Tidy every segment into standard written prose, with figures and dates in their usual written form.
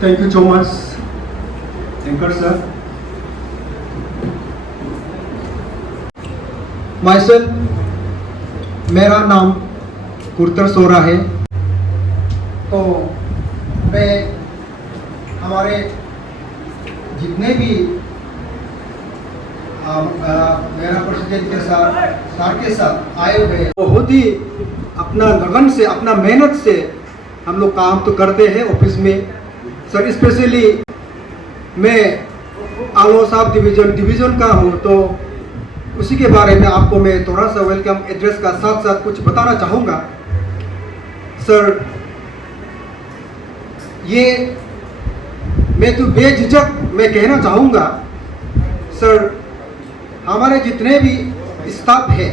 Thank you so much, Anchor sir. Myself, मेरा नाम कुर्तर सोरा है। तो मैं हमारे जितने भी मेरा प्रेसिडेंट के साथ आए हुए बहुत ही अपना लगन से, अपना मेहनत से हम लोग काम तो करते हैं ऑफिस में। सर स्पेशली मैं आलो साहब डिवीज़न का हूँ, तो उसी के बारे में आपको मैं थोड़ा सा वेलकम एड्रेस का साथ साथ कुछ बताना चाहूँगा। सर, ये मैं तो बेझिझक मैं कहना चाहूँगा सर, हमारे जितने भी स्टाफ है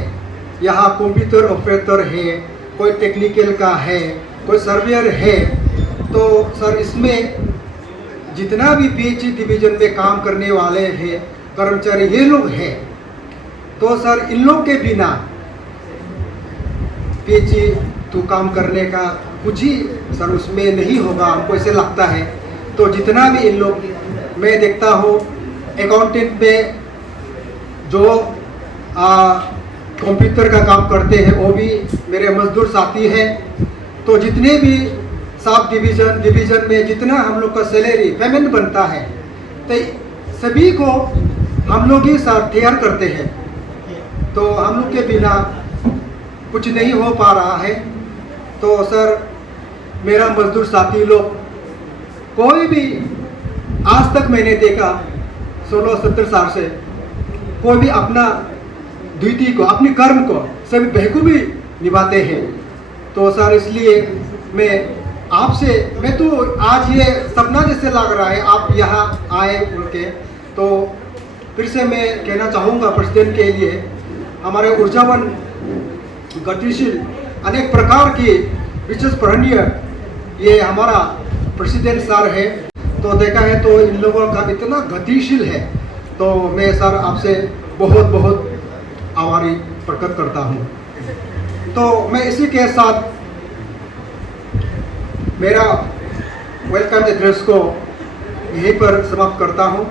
यहाँ, कंप्यूटर ऑपरेटर है, कोई टेक्निकल का है, कोई सर्वेयर है, तो सर इसमें जितना भी पीएचई डिवीज़न में काम करने वाले हैं कर्मचारी ये लोग हैं, तो सर इन लोग के बिना पीएचई तो काम करने का कुछ ही सर उसमें नहीं होगा, हमको ऐसे लगता है। तो जितना भी इन लोग मैं देखता हूँ अकाउंटेंट में जो कंप्यूटर का काम करते हैं वो भी मेरे मजदूर साथी हैं। तो जितने भी सब डिवीज़न में जितना हम लोग का सैलरी पेमेंट बनता है, तो सभी को हम लोग ही साथ तैयार करते हैं। तो हम लोग के बिना कुछ नहीं हो पा रहा है। तो सर मेरा मजदूर साथी लोग कोई भी आज तक मैंने देखा 16-17 साल से कोई भी अपना ड्यूटी को, अपने कर्म को सभी बखूबी निभाते हैं। तो सर इसलिए मैं आपसे, मैं तो आज ये सपना जैसे लग रहा है आप यहाँ आए बोल के। तो फिर से मैं कहना चाहूँगा प्रेसिडेंट के लिए, हमारे ऊर्जावान गतिशील अनेक प्रकार की विशेष पढ़नीय ये हमारा प्रेसिडेंट सर है। तो देखा है तो इन लोगों का इतना गतिशील है, तो मैं सर आपसे बहुत बहुत आभारी प्रकट करता हूँ। तो मैं इसी के साथ मेरा वेलकम एड्रेस को यहीं पर समाप्त करता हूँ।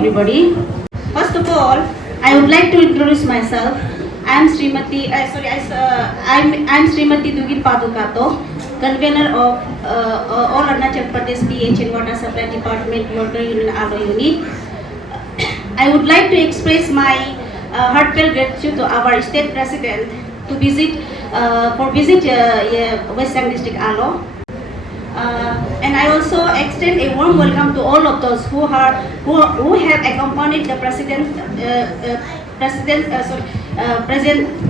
everybody. First of all, I would like to introduce myself. I'm Srimati Dugin Padukato, convener of All Arunachal Pradesh PH and Water Supply Department, Water Union Alo Unit. I would like to express my heartfelt gratitude to our state president to visit West Siang District Alo. And I also extend a warm welcome to all of those who have accompanied the present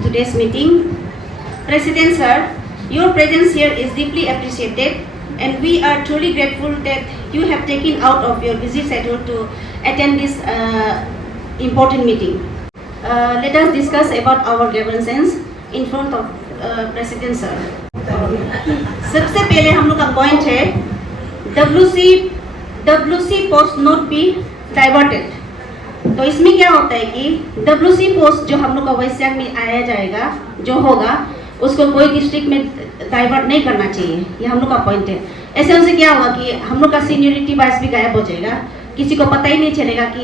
today's meeting. President sir, your presence here is deeply appreciated, and we are truly grateful that you have taken out of your busy schedule to attend this important meeting. Let us discuss about our grievances in front of President sir. सबसे पहले हम लोग का point है WC post note B diverted. तो इसमें क्या होता है कि WC पोस्ट जो हम लोग का वेस्ट सियांग में आया जाएगा, जो होगा, उसको कोई डिस्ट्रिक्ट में डाइवर्ट नहीं करना चाहिए। ये हम लोग का पॉइंट है। ऐसे उनसे क्या होगा कि हम लोग का सीनियरिटी वाइज भी गायब हो जाएगा, किसी को पता ही नहीं चलेगा कि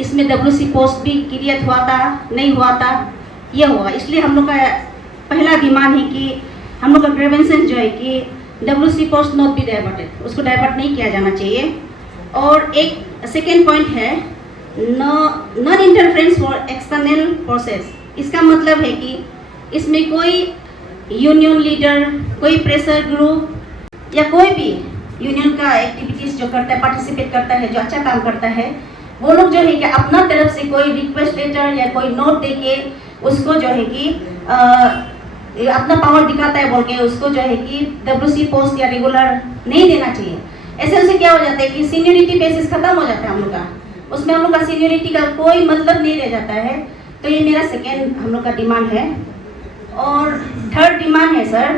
इसमें WC पोस्ट भी क्रिएट हुआ था, नहीं हुआ था, ये होगा। इसलिए हम लोग का पहला डिमांड है कि हम लोग का ग्रीवेंसेस जो है कि WC post not be diverted, उसको डाइवर्ट नहीं किया जाना चाहिए। और एक सेकेंड पॉइंट है non interference for external process. इसका मतलब है कि इसमें कोई यूनियन लीडर, कोई प्रेशर ग्रुप या कोई भी यूनियन का एक्टिविटीज़ जो करता है, पार्टिसिपेट करता है, जो अच्छा काम करता है, वो लोग जो है कि अपना तरफ से कोई रिक्वेस्ट लेटर या कोई नोट दे के उसको जो है कि अपना पावर दिखाता है बोल के उसको जो है कि WC पोस्ट या रेगुलर नहीं देना चाहिए। ऐसे उनसे क्या हो जाता है कि सीनियरिटी बेसिस खत्म हो जाता है हम लोग का, उसमें हम लोग का सीनियरिटी का कोई मतलब नहीं रह जाता है। तो ये मेरा सेकेंड हम लोग का डिमांड है। और थर्ड डिमांड है sir,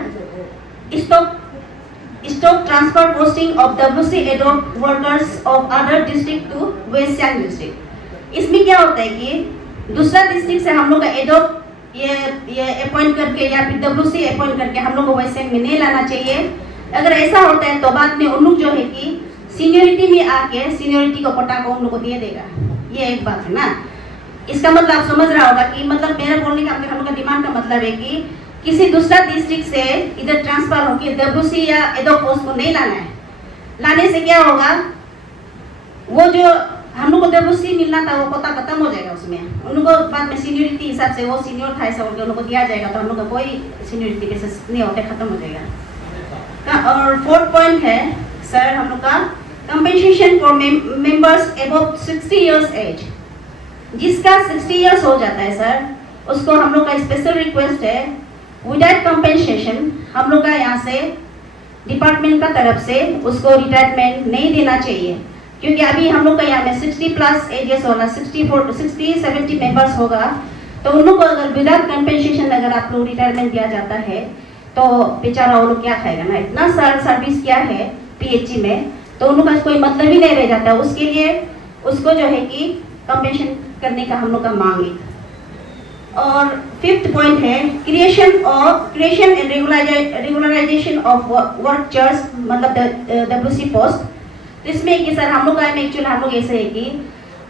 stop transfer posting of WC adopt workers of other district to west Siang district. इसमें क्या होता है कि दूसरा डिस्ट्रिक्ट से हम लोग का एडॉप्ट ये अपॉइंट करके या फिर WC अपॉइंट करके हम लोग को वेस्ट सियांग में नहीं लाना चाहिए। अगर ऐसा होता है तो बाद में उन लोग जो है कि सीनियरिटी में आके सीनियरिटी को पटा को उन लोग को दे देगा। ये एक बात है ना। इसका मतलब आप समझ रहा होगा कि मतलब मेरा बोलने का हम लोग का डिमांड का मतलब है कि किसी दूसरा डिस्ट्रिक्ट से इधर ट्रांसफर होकर WC या एडॉप्ट पोस्ट को नहीं लाना है। लाने से क्या होगा, वो जो हम लोग को WC मिलना था वो कोटा खत्म हो जाएगा। उसमें उन लोगों को बाद में सीनियरिटी हिसाब से वो सीनियर था ऐसा उन लोगों को दिया जाएगा, तो हम लोग का कोई सीनियरिटी बेसिस नहीं होते, खत्म हो जाएगा। और फोर्थ पॉइंट है सर हम लोग का compensation for members above 60 years age. जिसका 60 इयर्स हो जाता है सर, उसको हम लोग का स्पेशल रिक्वेस्ट है विदाउट कंपेंसेशन हम लोग का यहाँ से डिपार्टमेंट का तरफ से उसको रिटायरमेंट नहीं देना चाहिए। क्योंकि अभी हम लोग का यहाँ में 60 प्लस एजेस होगा, 60-70 मेंबर्स होगा, तो उन लोग को अगर विदाउट कंपेंसेशन अगर आप लोग रिटायरमेंट दिया जाता है तो बेचारा वो लोग क्या खाएगा ना। इतना सर्विस किया है PHC में, तो उन लोग का कोई मतलब ही नहीं रह जाता। उसके लिए उसको जो है कि कंपेंसेशन करने का हम लोग का मांग है। और फिफ्थ पॉइंट है creation and regularization of workers, मतलब WC पोस्ट। तो इसमें कि सर हम लोग का एक्चुअली हम लोग ऐसे है कि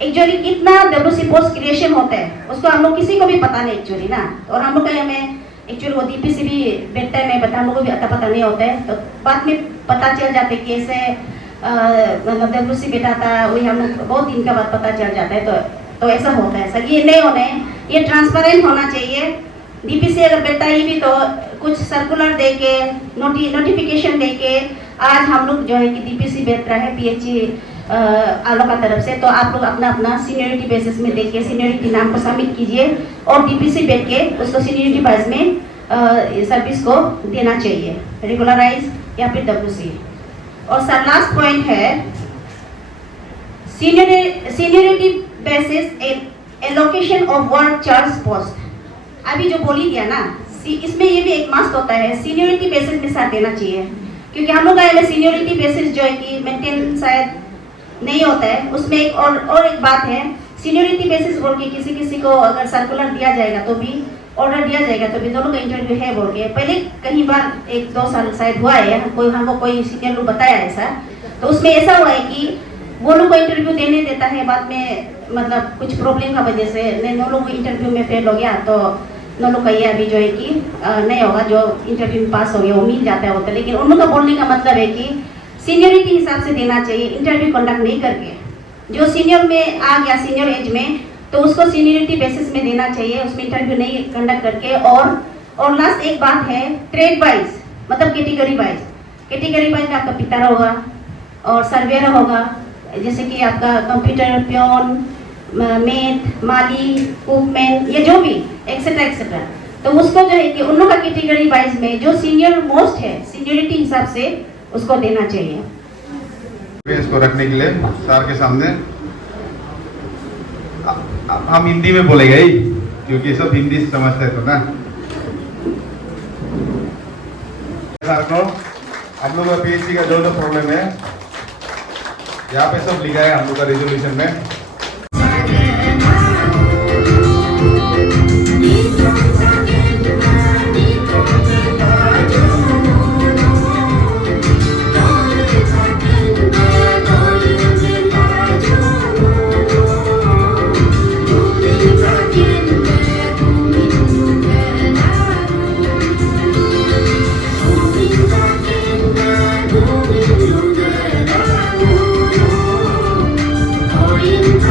एक्चुअली कितना WC पोस्ट क्रिएशन होता है उसको हम लोग किसी को भी पता नहीं एक्चुअली ना। और हम लोग का हमें एक्चुअली वो DPC भी बैठता है, मैं पता हम लोग को भी अता पता नहीं होता है, तो बाद में पता चल जाता है कि ऐसे मतलब WC बैठा था, वही हम लोग बहुत दिन के बाद पता चल जाता है। तो ऐसा होता है सर, ये नहीं होना है, ये ट्रांसपेरेंट होना चाहिए। DPC अगर बैठता ही भी तो कुछ सर्कुलर दे के नोटिफिकेशन दे के आज हम लोग जो है कि DPC बैठ रहा है PHC आलो का तरफ से, तो आप लोग अपना अपना सीनियरिटी बेसिस में देख के सीनियरिटी नाम को सबमिट कीजिए और DPC बैठ के उसको सीनियरिटी बेस में सर्विस को देना चाहिए, रेगुलराइज या फिर WC। और सर लास्ट पॉइंट है seniority basis allocation of work charge post. अभी जो बोली दिया ना, इसमें ये भी एक मस्ट होता है सीनियरिटी बेसिस के साथ देना चाहिए। क्योंकि हम लोग का सीनियरिटी बेसिस जो है कि मेंटेन शायद नहीं होता है। उसमें एक और एक बात है, सीनियरिटी बेसिस बोल के किसी को अगर सर्कुलर दिया जाएगा तो भी, ऑर्डर दिया जाएगा तो भी दोनों का इंटरव्यू है बोल के पहले कहीं बार 1-2 साल शायद हुआ है, हमको कोई सीनियर लोग बताया ऐसा। तो उसमें ऐसा हुआ है कि वो लोग को इंटरव्यू देने देता है, बाद में मतलब कुछ प्रॉब्लम का वजह से नौ लोग इंटरव्यू में फेल हो गया, तो नौ लोग का ये अभी जो है कि नहीं होगा, जो इंटरव्यू में पास हो गया वो मिल जाता है होता है। लेकिन उन लोग का बोलने का मतलब है कि सीनियरिटी हिसाब से देना चाहिए, इंटरव्यू कंडक्ट नहीं करके। जो सीनियर में आ गया सीनियर एज में तो उसको सीनियरिटी बेसिस में देना चाहिए, उसमें इंटरव्यू नहीं कंडक्ट करके। और लास्ट एक बात है ट्रेड वाइज मतलब कैटेगरी वाइज, कैटेगरी वाइज में आपका पितर होगा और सर्वेयर होगा, जैसे कि आपका कंप्यूटर पियोन, मेथ, माली, कुकमैन, ये जो भी एक्सेट्रा एक्सेट्रा, तो उसको जो है कि उन लोगों का कैटेगरी वाइज में जो सीनियर मोस्ट है, सीनियरिटी हिसाब से उसको देना चाहिए। इसको रखने के लिए सर के सामने हम हिंदी में बोलेंगे ही, क्योंकि सब हिंदी समझते हैं तो ना। सर को हम लोग का पीएचडी का जो प्रॉब्लम है यहाँ पे सब लिखा है हम लोग का रेजोल्यूशन में। Going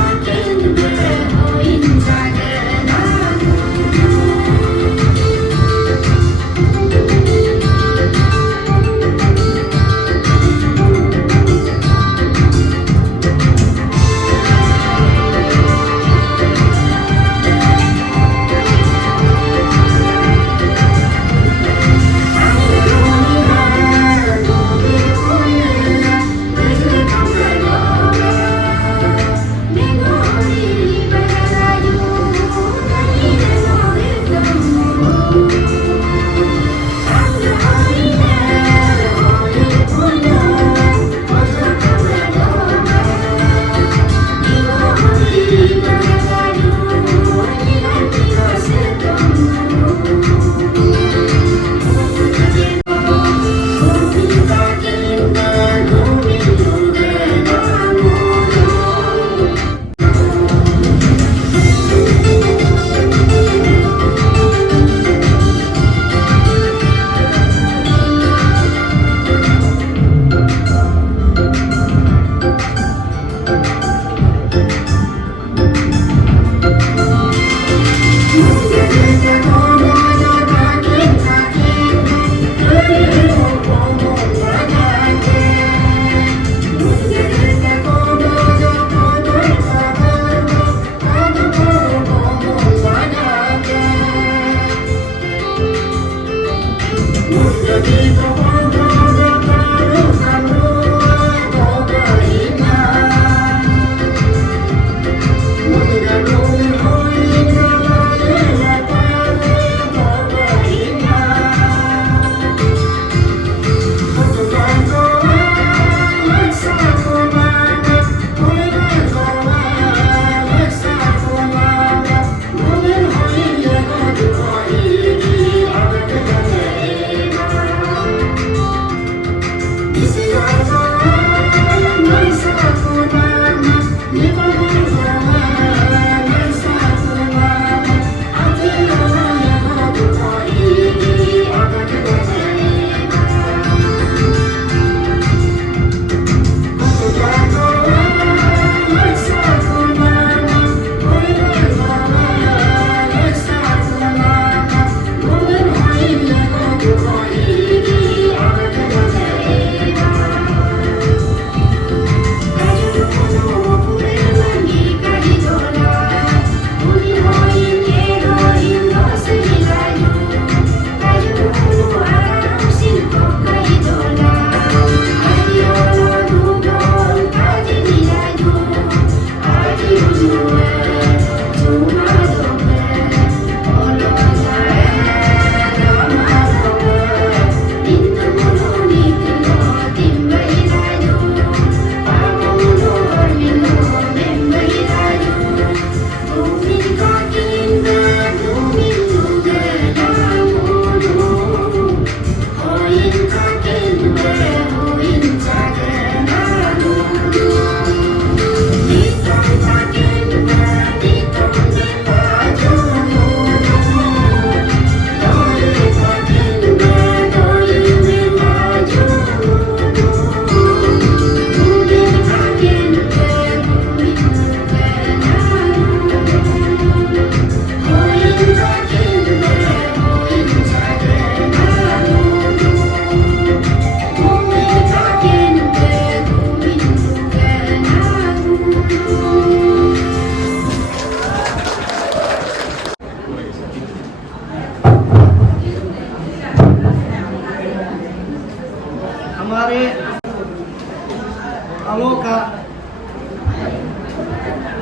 हम लोग का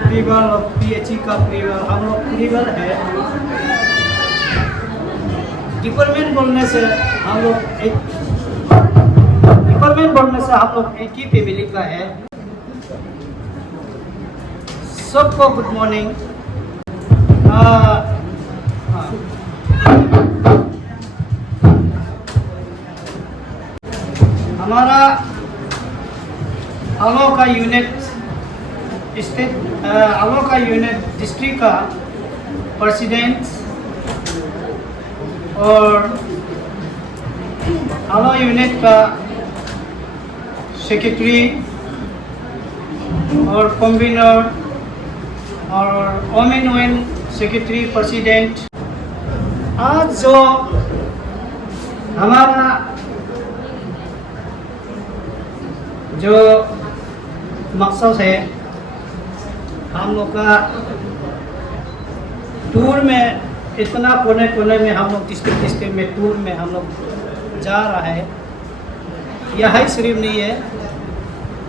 प्रिंसिपल और PHE का प्रिंसिपल हम लोग प्रिंसिपल है। डिपार्टमेंट बोलने से हम लोग एक ही फैमिली का है। सबको गुड मॉर्निंग। हमारा आलो का यूनिट डिस्ट्रिक्ट का प्रेसिडेंट और आलो यूनिट का सेक्रेटरी और कन्वीनर और ओमेन सेक्रेटरी प्रेसिडेंट, आज जो हमारा जो मकसद है, हम लोग का टूर में इतना कोने कोने में हम लोग डिस्ट्रिक्ट में टूर में हम लोग जा रहा है। यही सिर्फ नहीं है,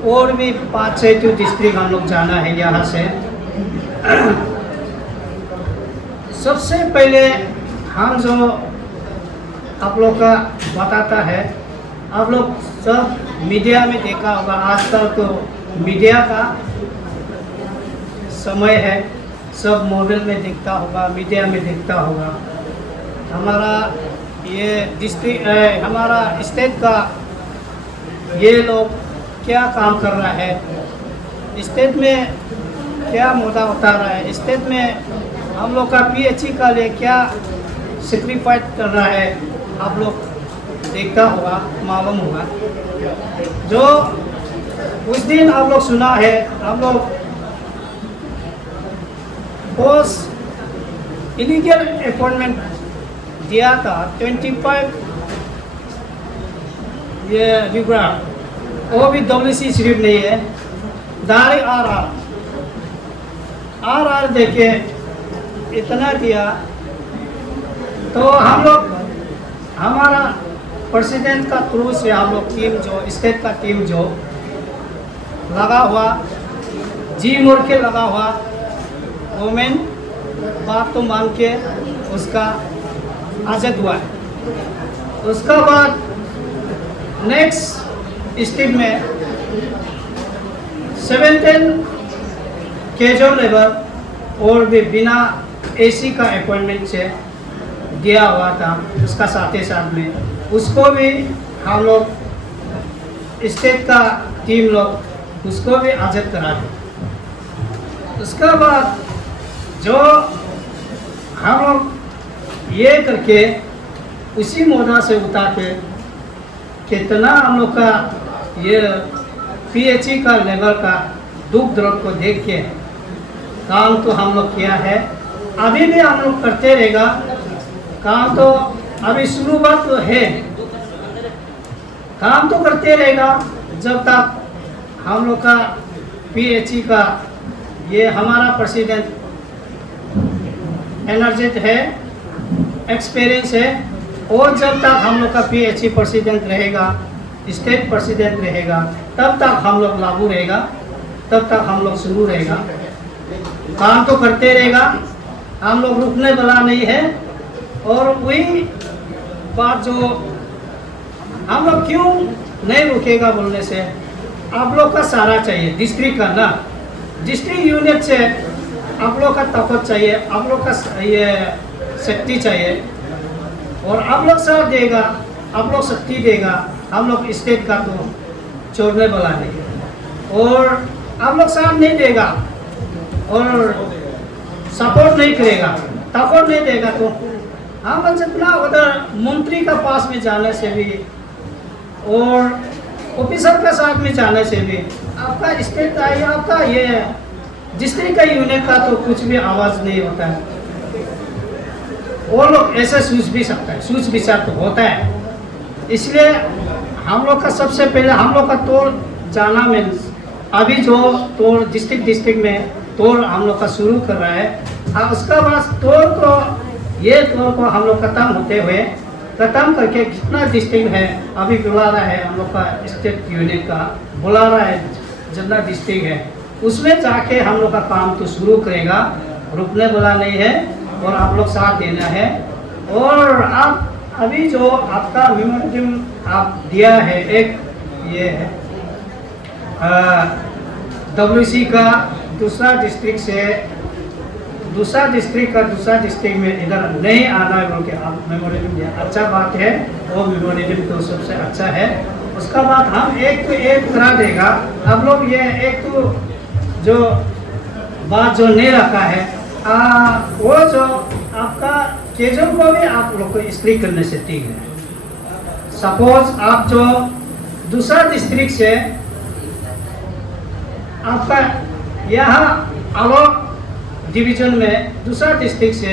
और भी 5-6 डिस्ट्रिक्ट हम लोग जाना है यहाँ से। सबसे पहले हम जो आप लोग का बताता है, आप लोग सब मीडिया में देखा होगा, आजकल तो मीडिया का समय है, सब मोबाइल में देखता होगा, मीडिया में देखता होगा। हमारा ये डिस्ट्रिक्ट हमारा स्टेट का ये लोग क्या काम कर रहा है, स्टेट में क्या मुद्दा उठा रहा है, स्टेट में हम लोग का PHE का लिए क्या सेक्रीफाइस कर रहा है, आप लोग देखता होगा, मालूम होगा। जो उस दिन आप लोग सुना है, हम लोग पोस्ट इलीगल अपॉइंटमेंट दिया था 25 ये रिग्राम, वो भी WC सिर्फ नहीं है, डायरेक्ट RR देके इतना दिया। तो हम लोग हमारा प्रेसिडेंट का थ्रू से हम लोग टीम जो स्टेट का टीम जो लगा हुआ, जी मोड़ के लगा हुआ, वोमेन बात तो मान के उसका आज़ाद हुआ है। उसका बाद नेक्स्ट स्टेट में 17 कैजुअल लेबर और भी बिना AC का अपॉइंटमेंट से दिया हुआ था, उसका साथ ही साथ में उसको भी हम लोग स्टेट का टीम लोग उसको भी आज़ाद करा दी। उसके बाद जो हम लोग ये करके उसी मुद्दा से उठा के कितना हम लोग का ये PHE का लेवल का दुख दर्द को देख के काम तो हम लोग किया है, अभी भी हम लोग करते रहेगा काम। तो अभी शुरुआत तो है, काम तो करते रहेगा जब तक हम लोग का PHE का ये हमारा प्रेसिडेंट एनर्जेट है, एक्सपीरियंस है, और जब तक हम लोग का PHE प्रेसिडेंट रहेगा, स्टेट प्रेसिडेंट रहेगा, तब तक हम लोग लागू रहेगा, तब तक हम लोग शुरू रहेगा। काम तो करते रहेगा, हम लोग रुकने वाला नहीं है। और वही बात जो हम लोग क्यों नहीं रुकेगा बोलने से, आप लोग का सहारा चाहिए डिस्ट्रिक्ट का ना, डिस्ट्रिक्ट यूनिट से आप लोग का ताकत चाहिए, आप लोग का ये शक्ति चाहिए, और आप लोग साथ देगा, आप लोग शक्ति देगा, हम लोग स्टेट का तो छोड़ने वाला नहीं, और आप लोग साथ नहीं देगा और सपोर्ट नहीं करेगा, ताकत नहीं देगा, तो हम जितना उधर मंत्री का पास में जाने से भी और ऑफिसर के साथ में जाने से भी आपका स्टेट का या आपका ये डिस्ट्रिक्ट का यूनिट का तो कुछ भी आवाज़ नहीं होता है। वो लोग ऐसे सोच भी सकता है, सोच विचार तो होता है। इसलिए हम लोग का सबसे पहले हम लोग का तोड़ जाना में अभी जो तोड़ डिस्ट्रिक्ट में तोड़ हम लोग का शुरू कर रहा है, और उसका बाद तोड़ को ये तोड़ को हम लोग खत्म होते हुए खत्म करके कितना डिस्ट्रिक्ट है अभी बुला रहा है, हम लोग का स्टेट यूनिट का बुला रहा है जितना डिस्ट्रिक्ट है उसमें जाके हम लोग का काम तो शुरू करेगा, रुकने वाला नहीं है और आप लोग साथ देना है। और आप अभी जो आपका मेमोरेंडम आप दिया है, एक ये है WC का दूसरा डिस्ट्रिक्ट में इधर नहीं आना है बोल के आप मेमोरेंडम दिया, अच्छा बात है, वो मेमोरेंडम तो सबसे अच्छा है। उसका बाद हम एक तो एक करा देगा, आप लोग ये एक तो जो बात जो नहीं रखा है वो जो आपका केजों को भी आप लोग को स्ट्रिक करने से ठीक है। सपोज आप जो दूसरा डिस्ट्रिक्ट से आपका यहाँ अलग डिवीजन में दूसरा डिस्ट्रिक्ट से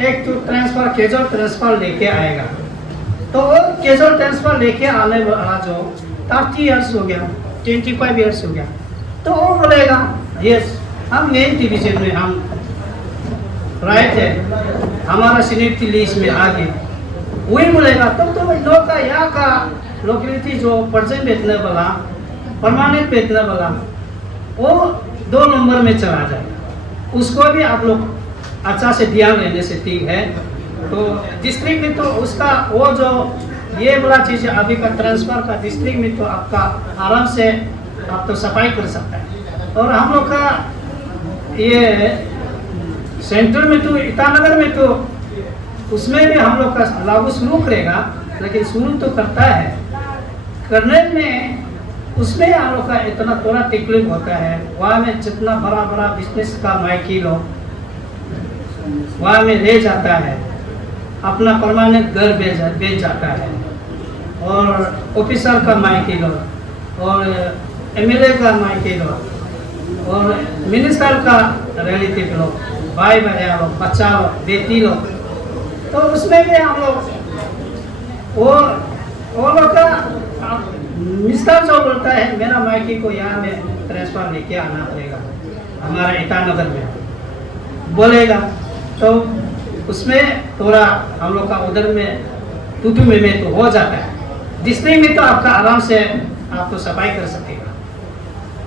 एक तो ट्रांसफर केजल ट्रांसफर लेके आएगा, तो वो केजल ट्रांसफर लेके आने वाला जो 30 ईयर्स हो गया, 25 ईयर्स हो गया, तो वो बोलेगा यस हम यही डिवीजन में हम राइट है, हमारा सीनियरिटी लिस्ट में आ गए, वही बोलेगा तब तो लोग का यहाँ का लोकेलिटी जो प्रेजेंट बेचने वाला परमानेंट बेचने वाला वो 2 नंबर में चला जाएगा। उसको भी आप लोग अच्छा से ध्यान रहने से ठीक है। तो डिस्ट्रिक्ट में तो उसका वो जो ये वाला चीज़ अभी का ट्रांसफर का डिस्ट्रिक्ट में तो आपका आराम से आप तो सफाई कर सकता है। और हम लोग का ये सेंटर में तो ईटानगर में तो उसमें भी हम लोग का लागू शुरू करेगा, लेकिन शुरू तो करता है, करने में उसमें हम लोग का इतना थोड़ा तकलीफ होता है। वहाँ में जितना बड़ा बड़ा बिजनेस का माइकी लोग वहाँ में ले जाता है, अपना परमानेंट घर बेच जाता है, और ऑफिसर का माइकी लोग और MLA का माइकी लोग और मिनिस्टर का रिलेटिव लोग, भाई भैया लोग, बच्चा लोग, बेटी लोग, तो उसमें भी हम लोग वो लोग का मिस्टर जो बोलता है मेरा मायके को यहाँ में ट्रांसफर लेके आना पड़ेगा हमारा ईटानगर में बोलेगा, तो उसमें थोड़ा हम लोग का उधर में टूटू में तो हो जाता है। डिस्ट्रिक्ट में तो आपका आराम से आप तो सफाई कर सकेगा।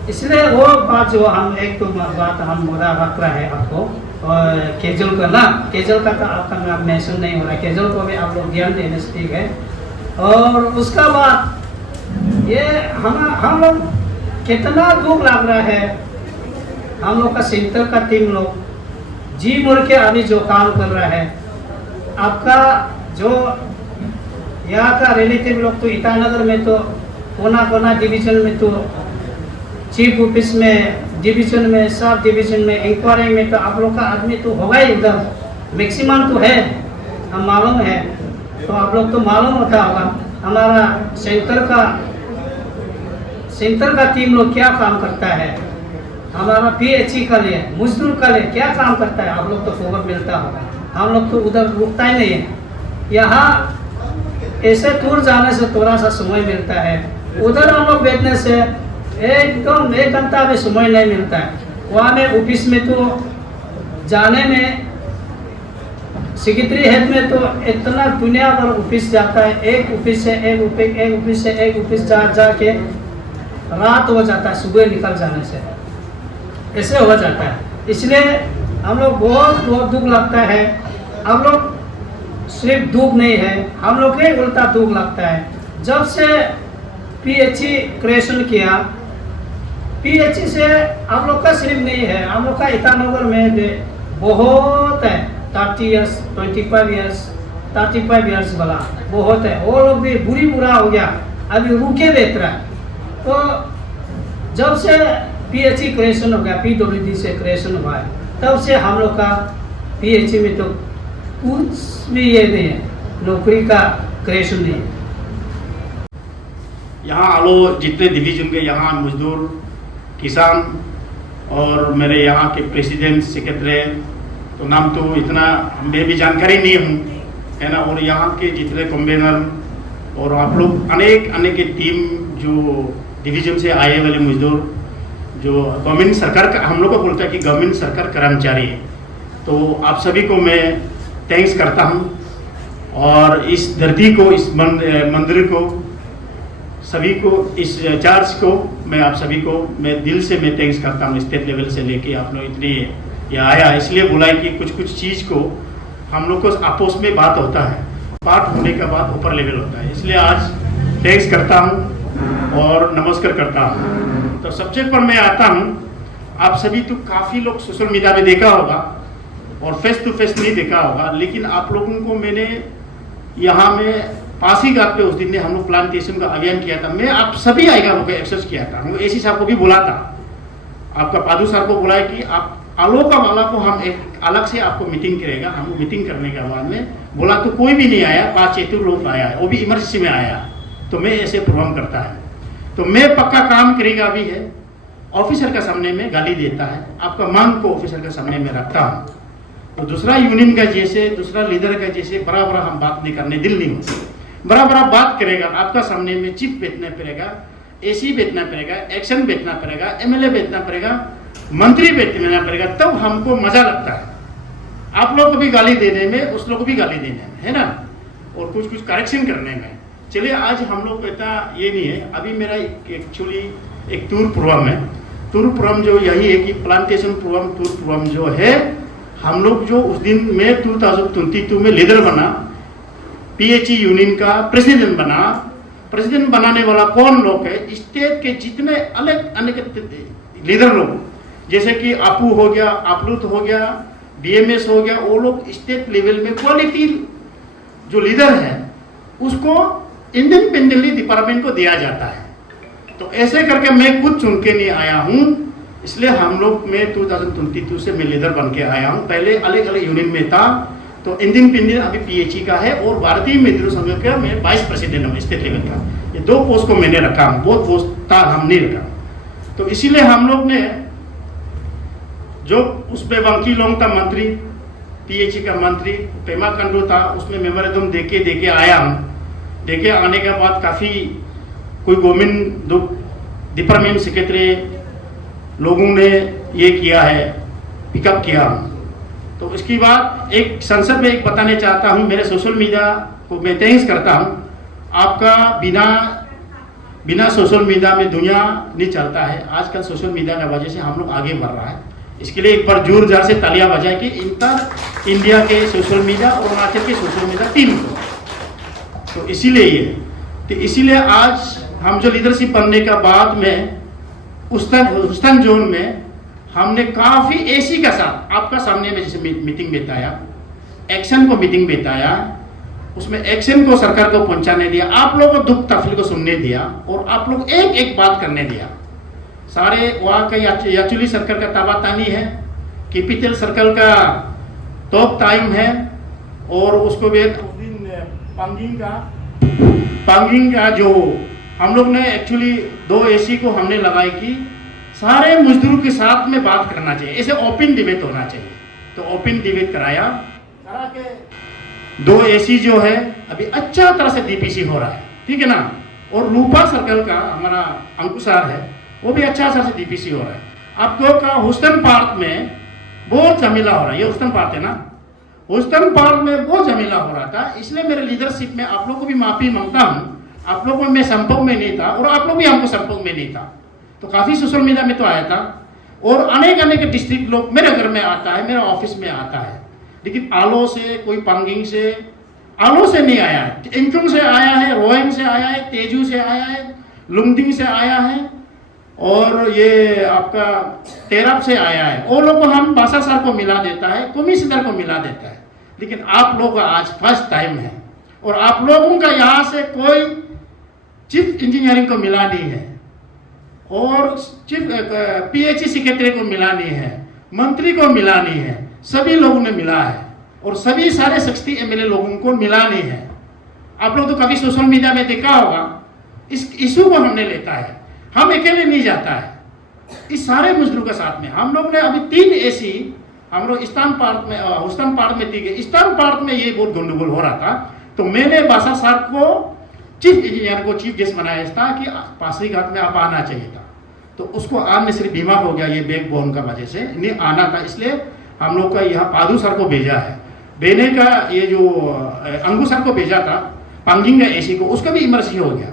इसलिए वो बात जो हम एक तो बात हम मुद्दा रख रहा है आपको, और केजल का ना, केजल का तो आपका नाम मेंशन नहीं हो रहा है, केजल को भी आप लोग ध्यान देने से ठीक है। और उसका बाद ये हम लोग कितना दुख लग रहा है, हम लोग का सेंटर का टीम लोग जी मुड़ के अभी जो काम कर रहा है, आपका जो यहाँ का रिलेटिव लोग तो ईटानगर में तो कोना कोना डिवीजन में तो चीफ ऑफिस में, डिवीजन में, सब डिवीजन में, इंक्वायरी में तो आप लोग का आदमी तो होगा ही उधर, मैक्सिमम तो है, हम मालूम है, तो आप लोग तो मालूम होता होगा हमारा सेंटर का टीम लोग क्या काम करता है, हमारा PHE का लिए, मजदूर का लिए क्या काम करता है, आप लोग तो खबर मिलता होगा। हम लोग तो उधर रुकता ही नहीं है, यहाँ ऐसे दूर जाने से थोड़ा सा समय मिलता है, उधर हम लोग बैठने से एकदम 1 घंटा भी समय नहीं मिलता है। वहाँ में ऑफिस में तो जाने में सेक्रेटरी हेड में तो इतना दुनिया भर ऑफिस जाता है, एक ऑफिस से एक ऑफिस जा के रात हो जाता है, सुबह निकल जाने से ऐसे हो जाता है। इसलिए हम लोग बहुत दुख लगता है। हम लोग सिर्फ दुख नहीं है, हम लोग के उल्टा दुख लगता है। जब से PHE क्रिएशन किया, PHE से हम लोग का सिर्फ नहीं है, हम लोग का ईटानगर में बहुत है, 30 ईयर्स, 25 ईयर्स, 35 ईयर्स वाला बहुत है, वो लोग भी बुरा हो गया, अभी रुके बेहतर है। तो जब से PHE क्रिएशन हो गया, PWD से क्रिएशन हुआ है, तब से हम लोग का PHE में तो कुछ भी ये नहीं है, नौकरी का क्रिएशन नहीं है। यहाँ आलो जितने डिवीजन के यहाँ मजदूर, किसान और मेरे यहाँ के प्रेसिडेंट, सेक्रेटरी, तो नाम तो इतना मैं भी जानकारी नहीं हूँ, है ना। और यहाँ के जितने कन्वेनर और आप लोग अनेक टीम जो डिवीजन से आए वाले मजदूर, जो गवर्नमेंट सरकार का, हम लोग को बोलता है कि गवर्नमेंट सरकार कर्मचारी है, तो आप सभी को मैं थैंक्स करता हूँ। और इस धरती को, इस मंदिर को सभी को इस चार्ज को मैं आप सभी को मैं दिल से मैं थैंक्स करता हूँ। स्टेट लेवल से लेके आप लोग इतनी ये आया, इसलिए बुलाए कि कुछ चीज़ को हम लोग को आपस में बात होता है, बात होने के बाद ऊपर लेवल होता है, इसलिए आज थैंक्स करता हूँ और नमस्कार करता हूँ। तो सबसे पर मैं आता हूँ, आप सभी तो काफ़ी लोग सोशल मीडिया में देखा होगा और फेस टू फेस नहीं देखा होगा, लेकिन आप लोगों को मैंने यहाँ में पासीघाट पे उस दिन ने हम लोग प्लांटेशन का अभियान किया था। मैं आप सभी आएगा वो एक्सेस किया था, हम एसी साहब को भी बोला था, आपका पादू सर को बुलाया कि आप आलोका वाला को हम एक अलग से आपको मीटिंग करेगा। हम मीटिंग करने के बाद में बोला तो कोई भी नहीं आया, 5 लोग आया है, वो भी इमरजेंसी में आया, तो मैं ऐसे प्रोग्राम करता है। तो मैं पक्का काम करेगा भी है, ऑफिसर का सामने में गाली देता है, आपका मांग को ऑफिसर के सामने में रखता हूँ। तो दूसरा यूनियन का जैसे, दूसरा लीडर का जैसे बड़ा बड़ा हम बात नहीं करने दिल नहीं होती, बड़ा बड़ा बात करेगा आपका सामने में चीफ बेचना पड़ेगा, एसी बेचना पड़ेगा, एक्शन बेचना पड़ेगा, एमएलए बेचना पड़ेगा, मंत्री बेचना पड़ेगा, तब हमको मजा लगता है। आप लोग को भी गाली देने में, उस लोग को भी गाली देने में, है ना, और कुछ करेक्शन करने में। चलिए आज हम लोग कहता ये नहीं है, अभी मेरा एक्चुअली एक टूर प्रोग्राम है। टूर प्रोग्राम जो यही है कि प्लांटेशन प्रोग्राम, टूर प्रोग्राम जो है हम लोग जो उस दिन में 2022 में लीडर बना, पीएचई यूनियन का प्रेसिडेंट बना। प्रेसिडेंट बनाने वाला कौन लोग है, स्टेट के जितने अलग अनेक लीडर लोग, जैसे कि आपू हो गया, आपलूत हो गया, बीएमएस हो गया, वो लोग स्टेट लेवल में क्वालिटी जो लीडर है उसको इंडिपेंडेंटली डिपार्टमेंट को दिया जाता है। तो ऐसे करके मैं खुद चुन के नहीं आया हूँ, इसलिए हम लोग मैं 2022 से मैं लीडर बन के आया हूँ। पहले अलग अलग यूनियन में था, तो इंडिपेंडेंट अभी पीएचई का है और भारतीय मजदूर संघ का मैं वाइस प्रेसिडेंट हूँ स्टेट लेवल का। ये 2 पोस्ट को मैंने रखा हूँ, बहुत पोस्ट था हम नहीं रखा। तो इसीलिए हम लोग ने जो उसमें वंकी लोंग था मंत्री, पीएचई का मंत्री, पेमा कंडू था, उसमें मेमोरेंडम देके आया हूँ। देके आने के बाद काफ़ी कोई गवर्नमेंट डिपार्टमेंट सेक्रेटरी लोगों ने ये किया है, पिकअप किया हूँ। तो इसके बाद एक संसद में एक बताने चाहता हूँ, मेरे सोशल मीडिया को मैं थैंक्स करता हूँ। आपका बिना सोशल मीडिया में दुनिया नहीं चलता है। आजकल सोशल मीडिया की वजह से हम लोग आगे बढ़ रहा है, इसके लिए एक बार जोर जार से तालियां बजाए कि इंटर इंडिया के सोशल मीडिया और अरुणाचल के सोशल मीडिया टीम को। तो इसीलिए आज हम जो लीडरशिप बनने के बाद में उस्तन जोन में हमने काफ़ी एसी का साथ आपका सामने में जैसे मीटिंग बिताया, एक्शन को मीटिंग बिताया, उसमें एक्शन को सरकार को पहुंचाने दिया, आप लोगों को दुख तकलीफ को सुनने दिया और आप लोग एक एक बात करने दिया। सारे वहाँ का याचुली सर्कल का ताबातानी है, कैपिटल सर्कल का टॉप टाइम है, और उसको भी पांगिंग का जो हम लोग ने एक्चुअली 2 एसी को हमने लगाई कि सारे मजदूरों के साथ में बात करना चाहिए, ऐसे ओपन डिबेट होना चाहिए। तो ओपन डिबेट कराया, करा के 2 एसी जो है अभी अच्छा तरह से डीपीसी हो रहा है, ठीक है ना। और रूपा सर्कल का हमारा अंकुशार है, वो भी अच्छा तरह से डीपीसी हो रहा है। आपको का हुस्टन पार्क में बहुत झमेला हो रहा है, ये हुस्टन पार्क है ना, हुस्टन पार्क में बहुत झमेला हो रहा था। इसलिए मेरे लीडरशिप में आप लोगों को भी माफी मांगता हूँ, आप लोगों में संपर्क में नहीं था और आप लोग भी हमको संपर्क में नहीं था। तो काफ़ी सोशल मीडिया में तो आया था, और अनेक डिस्ट्रिक्ट लोग मेरे घर में आता है, मेरे ऑफिस में आता है, लेकिन आलो से, कोई पांगिंग से, आलो से नहीं आया है, इंचुंग से आया है, रोइंग से आया है, तेजू से आया है, लुंगडिंग से आया है, और ये आपका तेरप से आया है। वो लोग को हम बासा सर को मिला देता है, कमिश्नर को मिला देता है, लेकिन आप लोग का आज फर्स्ट टाइम है, और आप लोगों का यहाँ से कोई चीफ इंजीनियरिंग को मिला नहीं है, और चीफ पीएचई सेक्रेटरी को मिला नहीं है, मंत्री को मिला नहीं है, सभी लोगों ने मिला है, और सभी सारे 60 एमएलए लोगों को मिला नहीं है। आप लोग तो कभी सोशल मीडिया में देखा होगा, इस इशू को हमने लेता है, हम अकेले नहीं जाता है, इस सारे मजदूरों के साथ में। हम लोग ने अभी 3 एसी हम लोग ईस्टर्न पार्क में, हुस्टन पार्क में थी, ईस्टर्न पार्क में ये बहुत गंडगोल हो रहा था, तो मैंने बासा साहब को चीफ इंजीनियर को चीफ गेस्ट बनाया था कि पासीघाट में आप आना चाहिए था, तो उसको आने सिर्फ बीमार हो गया, ये बैक बोन का वजह से नहीं आना था, इसलिए हम लोग का यहाँ पादू सर को भेजा है। बेने का ये जो अंगू सर को भेजा था पांगिंग का एसी को, उसका भी इमरजेंसी हो गया,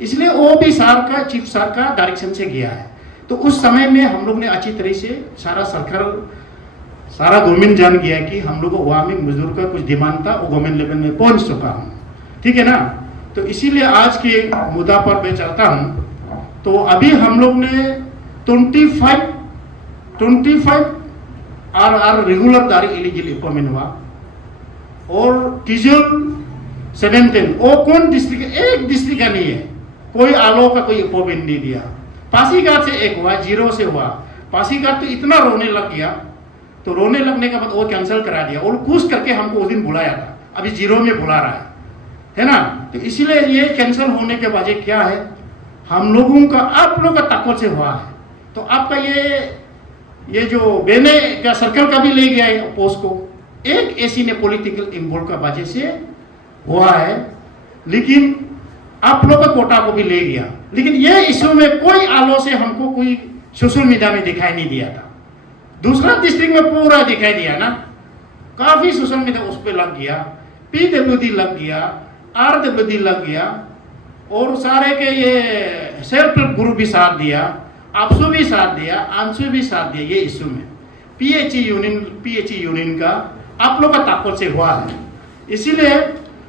इसलिए वो भी सर का चीफ सर का डायरेक्शन से गया है। तो उस समय में हम लोग ने अच्छी तरह से सारा गवर्नमेंट जान गया कि हम लोग को वहाँ में मजदूर का कुछ डिमांड था, वो गवर्नमेंट लेवल में पहुंच चुका हूँ, ठीक है ना। तो इसीलिए आज के मुद्दा पर मैं चाहता हूँ, तो अभी हम लोग ने 25 आर रेगुलर दारी एलिजिबल अपॉइंटमेंट हुआ और टीजल 17 वो कौन डिस्ट्रिक्ट, एक डिस्ट्रिक्ट का नहीं है, कोई आलो का कोई अपॉइंटमेंट नहीं दिया। पासीघाट से एक हुआ, 0 से हुआ। पासीघाट तो इतना रोने लग गया, तो रोने लगने के बाद वो कैंसिल करा दिया और कुछ करके हमको उस दिन बुलाया था, अभी 0 में बुला रहा है ना। तो इसीलिए ये कैंसिल होने के वजह क्या है, हम लोगों का आप लोगों का ताकत से हुआ है। तो आपका ये जो बेने का सर्कल का भी ले गया है पोस्ट को, एक एसी ने पॉलिटिकल इन्वॉल्व का वजह से हुआ है, लेकिन आप लोग का कोटा को भी ले गया। लेकिन ये इशू में कोई आलो से हमको कोई सोशल मीडिया में दिखाई नहीं दिया था। दूसरा डिस्ट्रिक्ट में पूरा दिखाई दिया ना, काफी सोशल मीडिया उस पर लग गया, PWD लग गया, RWD लग गया और सारे के ये सेल्फ हेल्प ग्रुप भी साथ दिया, आपसो भी साथ दिया, आंसू भी साथ दिया। ये इशू में PHE यूनियन का आप लोग का ताकत से हुआ है। इसीलिए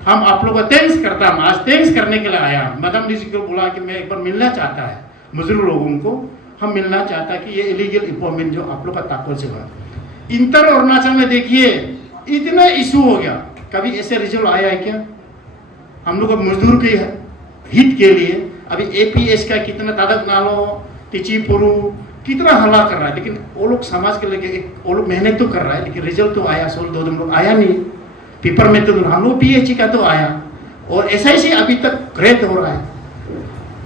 हम आप लोग का थैंक्स करता हूँ, आज थैंक्स करने के लिए आया। मैडम जी को बोला कि मैं एक बार मिलना चाहता है मजदूर लोगों को, हम मिलना चाहता है कि ये इलीगल अपॉइंटमेंट जो आप लोग का ताकत से हुआ। इंटर अरुणाचल में देखिए इतना इशू हो गया, कभी ऐसे रिजल्ट आया है क्या हम लोग मजदूर के हित के लिए? अभी APS का कितना तादक नालो तिचीपुरु कितना हल्ला कर रहा है, लेकिन वो लोग समाज के लिए वो लोग मेहनत तो कर रहा है, लेकिन रिजल्ट तो आया 16 लोग आया नहीं। पेपर में तो हम लोग PHE का तो आया और SIC अभी तक ग्रेड हो रहा है।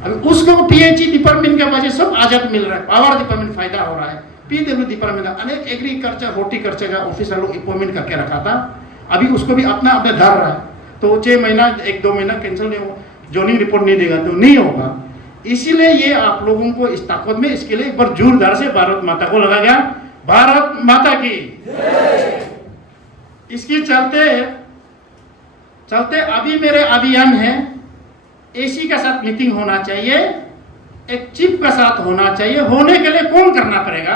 अभी उसको PHE डिपार्टमेंट के वजह सब आजाद मिल रहा है, पावर डिपार्टमेंट फायदा हो रहा है, PW डिपार्टमेंट अनेक एग्रीकल्चर हॉर्टिकल्चर का ऑफिसर लोग अपॉइंटमेंट करके रखा था, अभी उसको भी अपना धर रहा है। तो 6 महीना 1-2 महीना कैंसिल नहीं हो, जॉइनिंग रिपोर्ट नहीं देगा तो नहीं होगा। इसीलिए ये आप लोगों को इस ताकत में, इसके लिए एक बार जोरदार से भारत माता को लगा गया, भारत माता की। इसकी चलते अभी मेरे अभियान है, AC का साथ मीटिंग होना चाहिए, एक चीफ का साथ होना चाहिए। होने के लिए कौन करना पड़ेगा?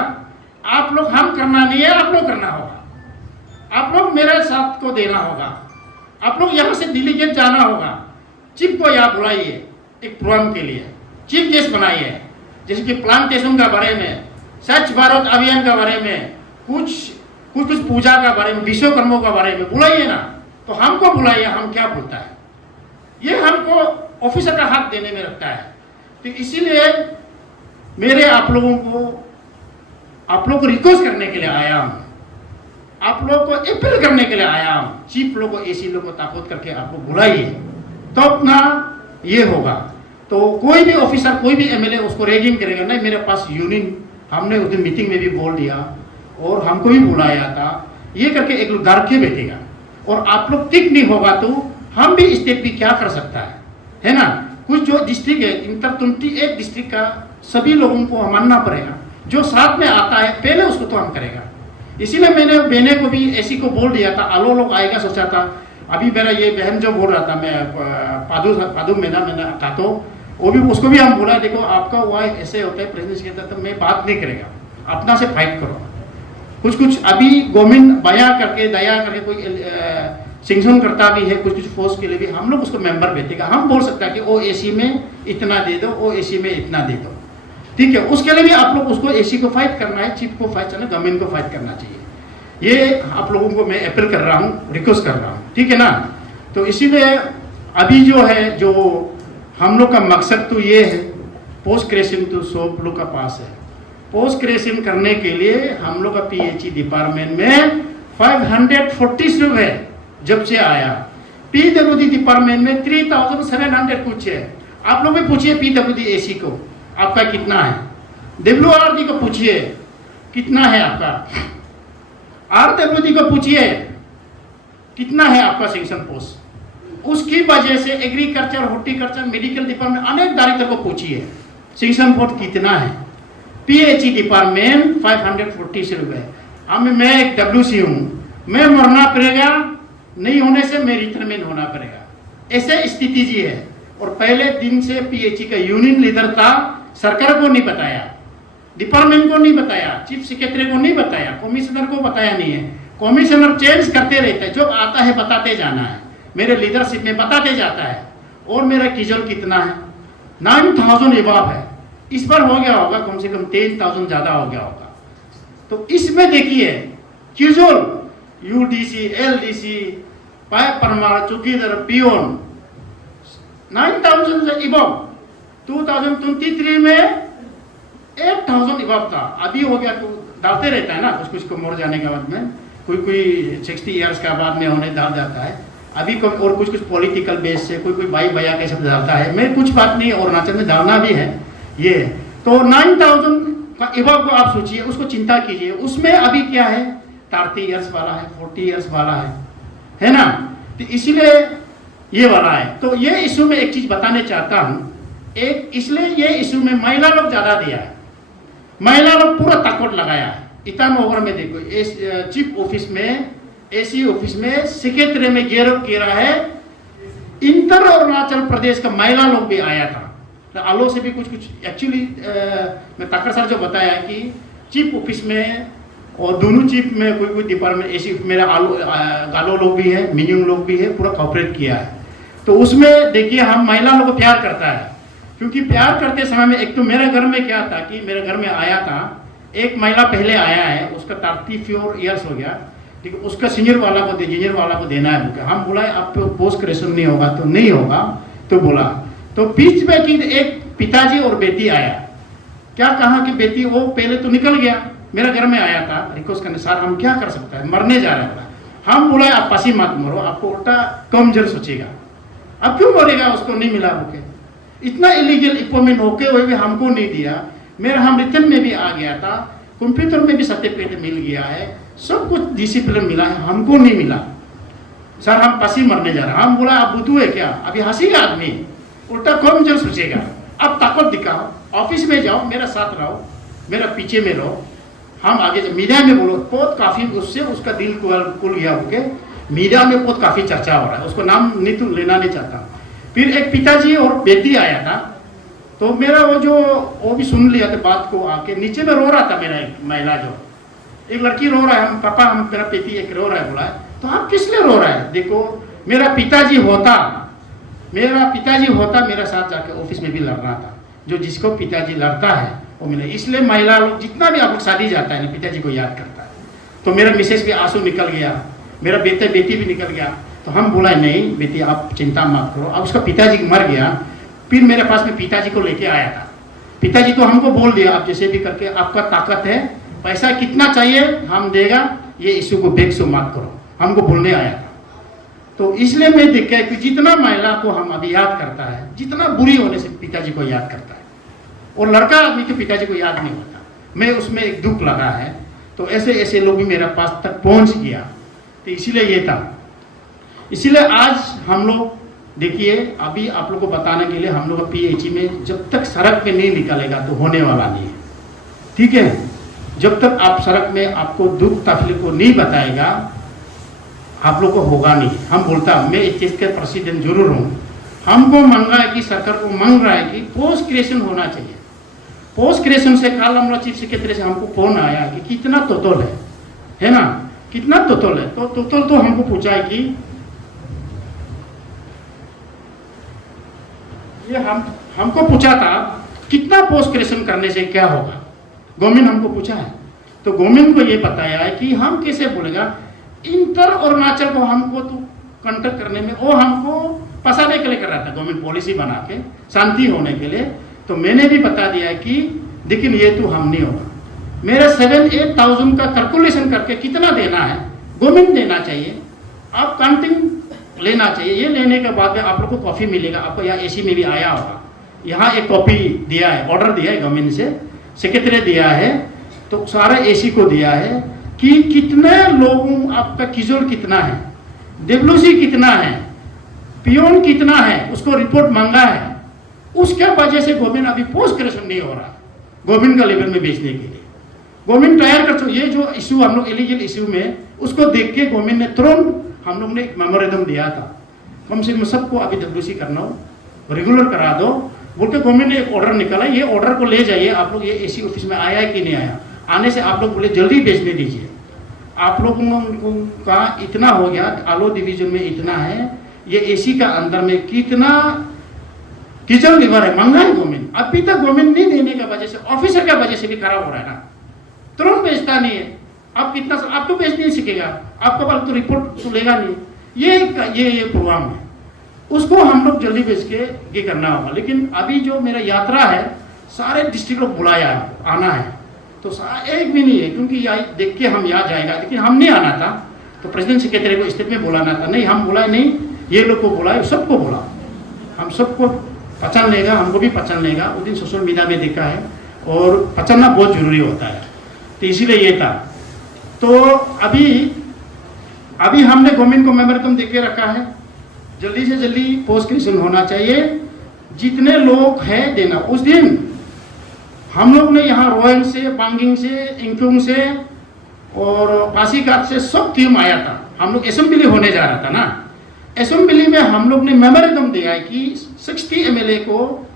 आप लोग, हम करना नहीं है, आप लोग करना होगा। आप लोग मेरे साथ को देना होगा, आप लोग यहाँ से डेलीगेट जाना होगा, चीफ को यहाँ बुलाइए एक प्रोग्राम के लिए, चीफ गेस्ट बनाइए, जैसे कि प्लांटेशन का बारे में, स्वच्छ भारत अभियान के बारे में, कुछ पूजा का बारे में, विश्वकर्मा का बारे में बुलाइए ना। तो हमको बुलाइए, हम क्या बोलता है, ये हमको ऑफिसर का हाथ देने में रखता है। तो इसीलिए मेरे आप लोगों को रिक्वेस्ट करने के लिए आया हूँ, आप लोग को अपील करने के लिए आया हूँ, चीफ लोग को AC लोग को ताकत करके आप लोग बुलाइए, तब ना ये होगा। तो कोई भी ऑफिसर, कोई भी MLA उसको रैगिंग करेगा नहीं, मेरे पास यूनियन, हमने उस दिन मीटिंग में भी बोल दिया और हमको भी बुलाया था, ये करके एक लोग डर के बैठेगा और आप लोग ठीक नहीं होगा तो हम भी स्टेट भी क्या कर सकता है ना। कुछ जो डिस्ट्रिक्ट है, इंटर 21 डिस्ट्रिक्ट का सभी लोगों को मानना पड़ेगा, जो साथ में आता है पहले उसको तो हम करेगा। इसीलिए मैंने बहने को भी ऐसी को बोल दिया था, आलो लोग आएगा सोचा था। अभी मेरा ये बहन जो बोल रहा था, मैं पादू मैंने था, तो वो भी उसको भी हम बोला, देखो आपका हुआ ऐसे होता है प्रेसिडेंट कहता है, तो मैं बात नहीं करेगा, अपना से फाइट करो। कुछ अभी गवर्नमेंट दया करके कोई सेंक्शन करता भी है, कुछ फोर्स के लिए भी हम लोग उसको मेंबर भेजेगा। हम बोल सकता है कि वो AC में इतना दे दो, वो AC में इतना दे दो, ठीक है। उसके लिए भी आप लोग उसको AC को फाइट करना है, चीफ को फाइट करना है, गवर्नमेंट को फाइट करना चाहिए। ये आप लोगों को मैं अपील कर रहा हूँ, रिक्वेस्ट कर रहा हूँ, ठीक है ना। तो इसीलिए अभी जो है, जो हम लोग का मकसद तो ये है, पोस्ट ग्रेजुएशन तो सब लोग का पास है। पोस्ट ग्रेजुएशन करने के लिए हम लोग का PHE डिपार्टमेंट में 540 रुपये जब से आया, PWD डिपार्टमेंट में 3700 कुछ है। आप लोग भी पूछिए PWD AC को आपका कितना है, WRD को पूछिए कितना है आपका, RWD को पूछिए कितना है आपका सेक्शन पोस्ट। उसकी वजह से एग्रीकल्चर, हॉर्टिकल्चर, मेडिकल डिपार्टमेंट अनेक डायरेक्टर को पूछिए सेक्शन पोस्ट कितना है। PHE डिपार्टमेंट 540 रुपये। अब मैं एक WC हूँ, मैं मरना पड़ेगा, नहीं होने से मैं रिटायरमेंट होना पड़ेगा, ऐसे स्थिति जी है। और पहले दिन से पीएचई का यूनियन लीडर था, सरकार को नहीं बताया, डिपार्टमेंट को नहीं बताया, चीफ सेक्रेटरी को नहीं बताया, कमिश्नर को बताया नहीं है। कमिश्नर चेंज करते रहते हैं, जो आता है बताते जाना है, मेरे लीडरशिप में बताते जाता है। और मेरा किजल कितना है, 9000 एबाव है, इस बार हो गया होगा कम से कम 10,000 ज़्यादा हो गया होगा। तो इसमें देखिए Kizil UDC, LDC, pipe Parmar, चौकीदार, पियोन 9,000 से एबाव। 2023 में 8,000 एबाव था, अभी हो गया तो डालते रहता है ना, कुछ कुछ को मर जाने के बाद में, कोई 60 ईयर्स का बाद में होने डाल जाता है अभी और कुछ पॉलिटिकल बेस से कोई भाई भैया के सब डालता है। मैं कुछ बात नहीं, अरुणाचल में डालना भी है ये। तो 9,000 का एबाव को आप सोचिए, उसको चिंता कीजिए। उसमें अभी क्या है, 30 ईयर्स वाला है, 40 ईयर्स वाला है ना। तो इसीलिए ये वाला है। तो ये इशू में एक चीज बताने चाहता हूँ, एक इसलिए ये इशू में महिला लोग ज्यादा दिया है, महिला लोग पूरा ताकत लगाया है। ईटानगर में देखो, चीफ ऑफिस में, एसी ऑफिस में, सेक्रेटरी में गिरफ्तार किया है। इंटर अरुणाचल प्रदेश का महिला लोग भी आया था, तो आलो से भी कुछ एक्चुअली मैं ताकर सर जो बताया कि चीफ ऑफिस में और दोनों चीफ में कोई डिपार्टमेंट एसी मेरा गालो लोग भी है, मिनिंग लोग भी है, पूरा कॉपरेट किया है। तो उसमें देखिए हम महिला लोग को प्यार करता है, क्योंकि प्यार करते समय में एक तो मेरे घर में क्या था कि मेरे घर में आया था एक महिला पहले आया है, उसका 34 ईयर्स हो गया, ठीक है, उसका सीनियर वाला को जूनियर वाला को देना है। हम बोला आप पोस्ट ग्रेजुएशन नहीं होगा तो नहीं होगा, तो बोला। तो बीच में कि एक पिताजी और बेटी आया, क्या कहा कि बेटी वो पहले तो निकल गया, मेरे घर में आया था रिक्वेस्ट करने, सर हम क्या कर सकते हैं, मरने जा रहा है। हम बोला आप पासी मत मरो, आपको उल्टा कमजोर सोचेगा, अब क्यों मरेगा, उसको नहीं मिला होके। इतना इलीगल अपॉइंटमेंट होके हुए भी हमको नहीं दिया। मेरा हम रिटर्न में भी आ गया था, कंप्यूटर में भी सर्टिफिकेट मिल गया है, सब कुछ डिसिप्लिन मिला है, हमको नहीं मिला। सर हम पसी मरने जा रहे हैं। हम बोला आप बुद्धू है क्या, अभी हंसीगा आदमी, उल्टा कमजोर सोचेगा। अब ताकत दिखाओ, ऑफिस में जाओ, मेरा साथ रहो, मेरा पीछे में रहो, हम आगे मीडिया में बोलो। बहुत काफी उससे उसका दिल खुल गया होके, मीडिया में बहुत काफी चर्चा हो रहा है, उसको नाम नहीं तो लेना नहीं चाहता। फिर एक पिताजी और बेटी आया था, तो मेरा वो भी सुन लिया था बात को, आके नीचे में रो रहा था मेरा एक महिला, जो एक लड़की रो रहा है, हम पापा हम मेरा बेटी एक रो रहा है। बोला तो आप किस लिए रो रहा है, देखो मेरा पिताजी होता मेरा साथ जाके ऑफिस में भी लड़ रहा था, जो जिसको पिताजी लड़ता है वो मिले। इसलिए महिला लोग जितना भी आप लोग शादी जाता है ना, पिताजी को याद करता है। तो मेरा मिसेस भी आंसू निकल गया, मेरा बेटी भी निकल गया। तो हम बोला नहीं बेटी आप चिंता मत करो। अब उसका पिताजी मर गया, फिर मेरे पास में पिताजी को लेके आया था। पिताजी तो हमको बोल दिया आप जैसे भी करके, आपका ताकत है, पैसा कितना चाहिए हम देगा, ये इशू को बेक्सो मत करो, हमको बोलने आया था। तो इसलिए मैं देखा कि जितना महिला को हम अभी याद करता है, जितना बुरी होने से पिताजी को याद करता है, और लड़का आदमी के पिताजी को याद नहीं होता। मैं उसमें एक दुख लगा है। तो ऐसे लोग भी मेरे पास तक पहुंच गया, तो इसीलिए ये था। इसीलिए आज हम लोग देखिए, अभी आप लोग को बताने के लिए हम लोग पीएचई में जब तक सड़क पे नहीं निकलेगा तो होने वाला नहीं है, ठीक है। जब तक आप सड़क में आपको दुख तकलीफ को नहीं बताएगा, आप लोग को होगा नहीं। हम बोलता मैं इस चीज़ के प्रेसिडेंट जरूर हूँ। हमको मांगा है कि सरकार को मांग रहा है कि पोस्ट ग्रेजुएशन होना चाहिए। पोस्ट ग्रेजुएशन से कल हम लोग चीफ सेक्रेटरी से हमको फोन आया कि कितना टोटल है ना, कितना टोटल है। तो टोटल तो हमको पूछा है कि ये हमको पूछा था कितना पोस्ट ग्रेजुएशन करने से क्या होगा, गवर्नमेंट हमको पूछा है। तो गवर्नमेंट को ये बताया है कि हम कैसे बोलेगा, इंटर अरुणाचल को हमको तो कंटेक्ट करने में वो हमको फंसाने के लिए कर रहा था, गवर्नमेंट पॉलिसी बना के शांति होने के लिए। तो मैंने भी बता दिया है कि लेकिन ये तो हम नहीं होगा। मेरा 7-8,000 का कैलकुलेशन करके कितना देना है गवर्नमेंट देना चाहिए, आप काउंटिंग लेना चाहिए। ये लेने के बाद में आप लोग को कॉपी मिलेगा, आपको यहाँ एसी में भी आया होगा, यहाँ एक कॉपी दिया है, ऑर्डर दिया है गवर्नमेंट से, सेक्रेटरी दिया है, तो सारा एसी को दिया है कि कितने लोगों आपका किजोल कितना है, डब्ल्यूसी कितना है, पियोन कितना है, उसको रिपोर्ट मांगा है। उसके वजह से गवर्नमेंट अभी पोस्ट ग्रेजुएशन नहीं हो रहा गवर्नमेंट का लेवल में बेचने के लिए। गवर्नमेंट तैयार कर, ये जो इशू हम लोग इलीगल इशू में उसको देख के गवर्नमेंट ने तुरंत हम लोग ने एक मेमोरेंडम दिया था, कम से कम सबको अभी डब्ल्यूसी करना हो, रेगुलर करा दो बोल के गवर्नमेंट ने एक ऑर्डर निकाला, ये ऑर्डर को ले जाइए आप लोग, ये एसी ऑफिस में आया है कि नहीं आया, आने से आप लोग बोले जल्दी भेजने दीजिए। आप लोगों का इतना हो गया, आलो डिवीजन में इतना है, ये एसी का अंदर में कितना किचन लिवर है, महंगा है गवर्नमेंट। अभी तक गवर्नमेंट नहीं देने का वजह से, ऑफिसर का वजह से भी खराब हो रहा है ना, तुरंत बेचता नहीं है। आप कितना, आप तो बेच नहीं सीखेगा, आपके पास तो रिपोर्ट तो लेगा नहीं। ये प्रोग्राम है, उसको हम लोग जल्दी बेच के ये करना होगा। लेकिन अभी जो मेरा यात्रा है, सारे डिस्ट्रिक्ट को बुलाया आना है, तो एक भी नहीं है, क्योंकि देख के हम यहाँ जाएगा, लेकिन हम नहीं आना था, तो प्रेसिडेंट सेक्रेटरी को स्टेट में बुलाना था, नहीं हम बुलाए नहीं, ये लोग को बुलाए, सबको बुला, हम सबको पहचान लेगा, हमको भी पहचान लेगा। उस दिन सोशल मीडिया में देखा है, और पहचानना बहुत जरूरी होता है, तो इसीलिए ये था। तो अभी हमने गवर्नमेंट को मेमोरेंडम देके रखा है, जल्दी से जल्दी पोस्ट क्रिएशन होना चाहिए, जितने लोग हैं देना। उस दिन हम लोग ने यहाँ रोहंग से, बांगिंग से, इंकुंग से और पासीघाट से सब टीम आया था। हम लोग असेंबली होने जा रहा था ना, असेंबली में हम लोग ने मेमोरेंडम दिया है कि 60 एमएलए को,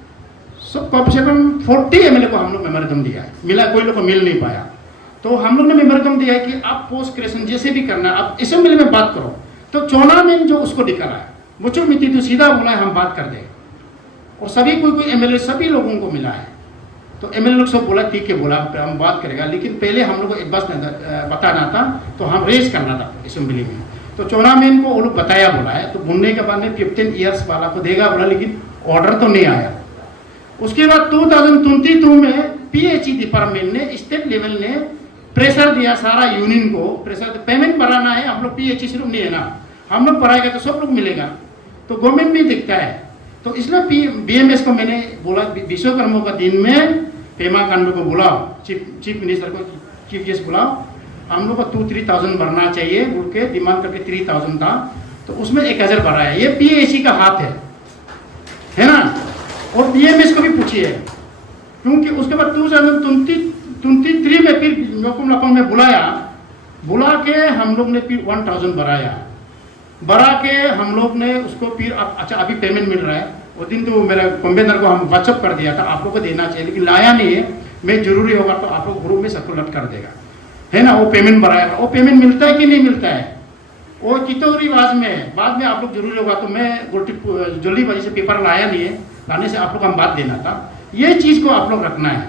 सब कम से कम 40 एमएलए को हम लोग मेमोरेंडम दिया है, मिला कोई लोग को मिल नहीं पाया। तो हम लोग ने मेमोरेंडम दिया है कि आप पोस्ट क्रिएशन जैसे भी करना, आप असेंबली में बात करो। तो चौना में जो उसको निकाला है, मुझे मिट्टी तो सीधा बोला है हम बात कर दें, और सभी कोई एमएलए सभी लोगों को मिला है। तो एमएलए लोग सब बोला ठीक है, बोला हम बात करेगा, लेकिन पहले हम लोग को एडवांस बताना था, तो हम रेज करना था असेंबली में। तो चौना में इनको वो लोग बताया बोला है, तो बोलने के बाद में 15 ईयर्स वाला को देगा बोला, लेकिन ऑर्डर तो नहीं आया। उसके बाद 2022 में पीएचई डिपार्टमेंट ने, स्टेट लेवल ने प्रेशर दिया सारा यूनियन को, प्रेशर पेमेंट बढ़ाना है, हम लोग पीएचई सिर्फ नहीं है ना, हम लोग बढ़ाएगा तो सब लोग मिलेगा, तो गवर्नमेंट भी दिखता है। तो इसलिए बीएमएस को मैंने बोला विश्वकर्मा का दिन में पेमा खांडू को बुलाओ, चीफ मिनिस्टर को, चीफ गेस्ट बुलाओ, हम लोग को 2-3,000 बढ़ना चाहिए बोल के डिमांड करके 3,000 था, तो उसमें 1,000 बढ़ा है। ये पीएचई का हाथ है ना। और बीएमएस को भी पूछिए, क्योंकि उसके बाद 2023 में फिर लोकम लपंग में बुला के हम लोग ने फिर 1,000 बढ़ा के हम लोग ने उसको फिर अच्छा अभी पेमेंट मिल रहा है। उस दिन तो मेरा कन्वेनर को हम व्हाट्सअप कर दिया था, आप लोग को देना चाहिए, लेकिन लाया नहीं है। मैं जरूरी होगा तो आप लोग ग्रुप में सर्कुलेट कर देगा, है ना। वो पेमेंट बढ़ाएगा, वो पेमेंट मिलता है कि नहीं मिलता है, वो चितौरी बाद में आप लोग जरूरी होगा, तो मैं जल्दीबाजी से पेपर लाया नहीं है, लाने से आप लोग हम बात देना था। ये चीज़ को आप लोग रखना है।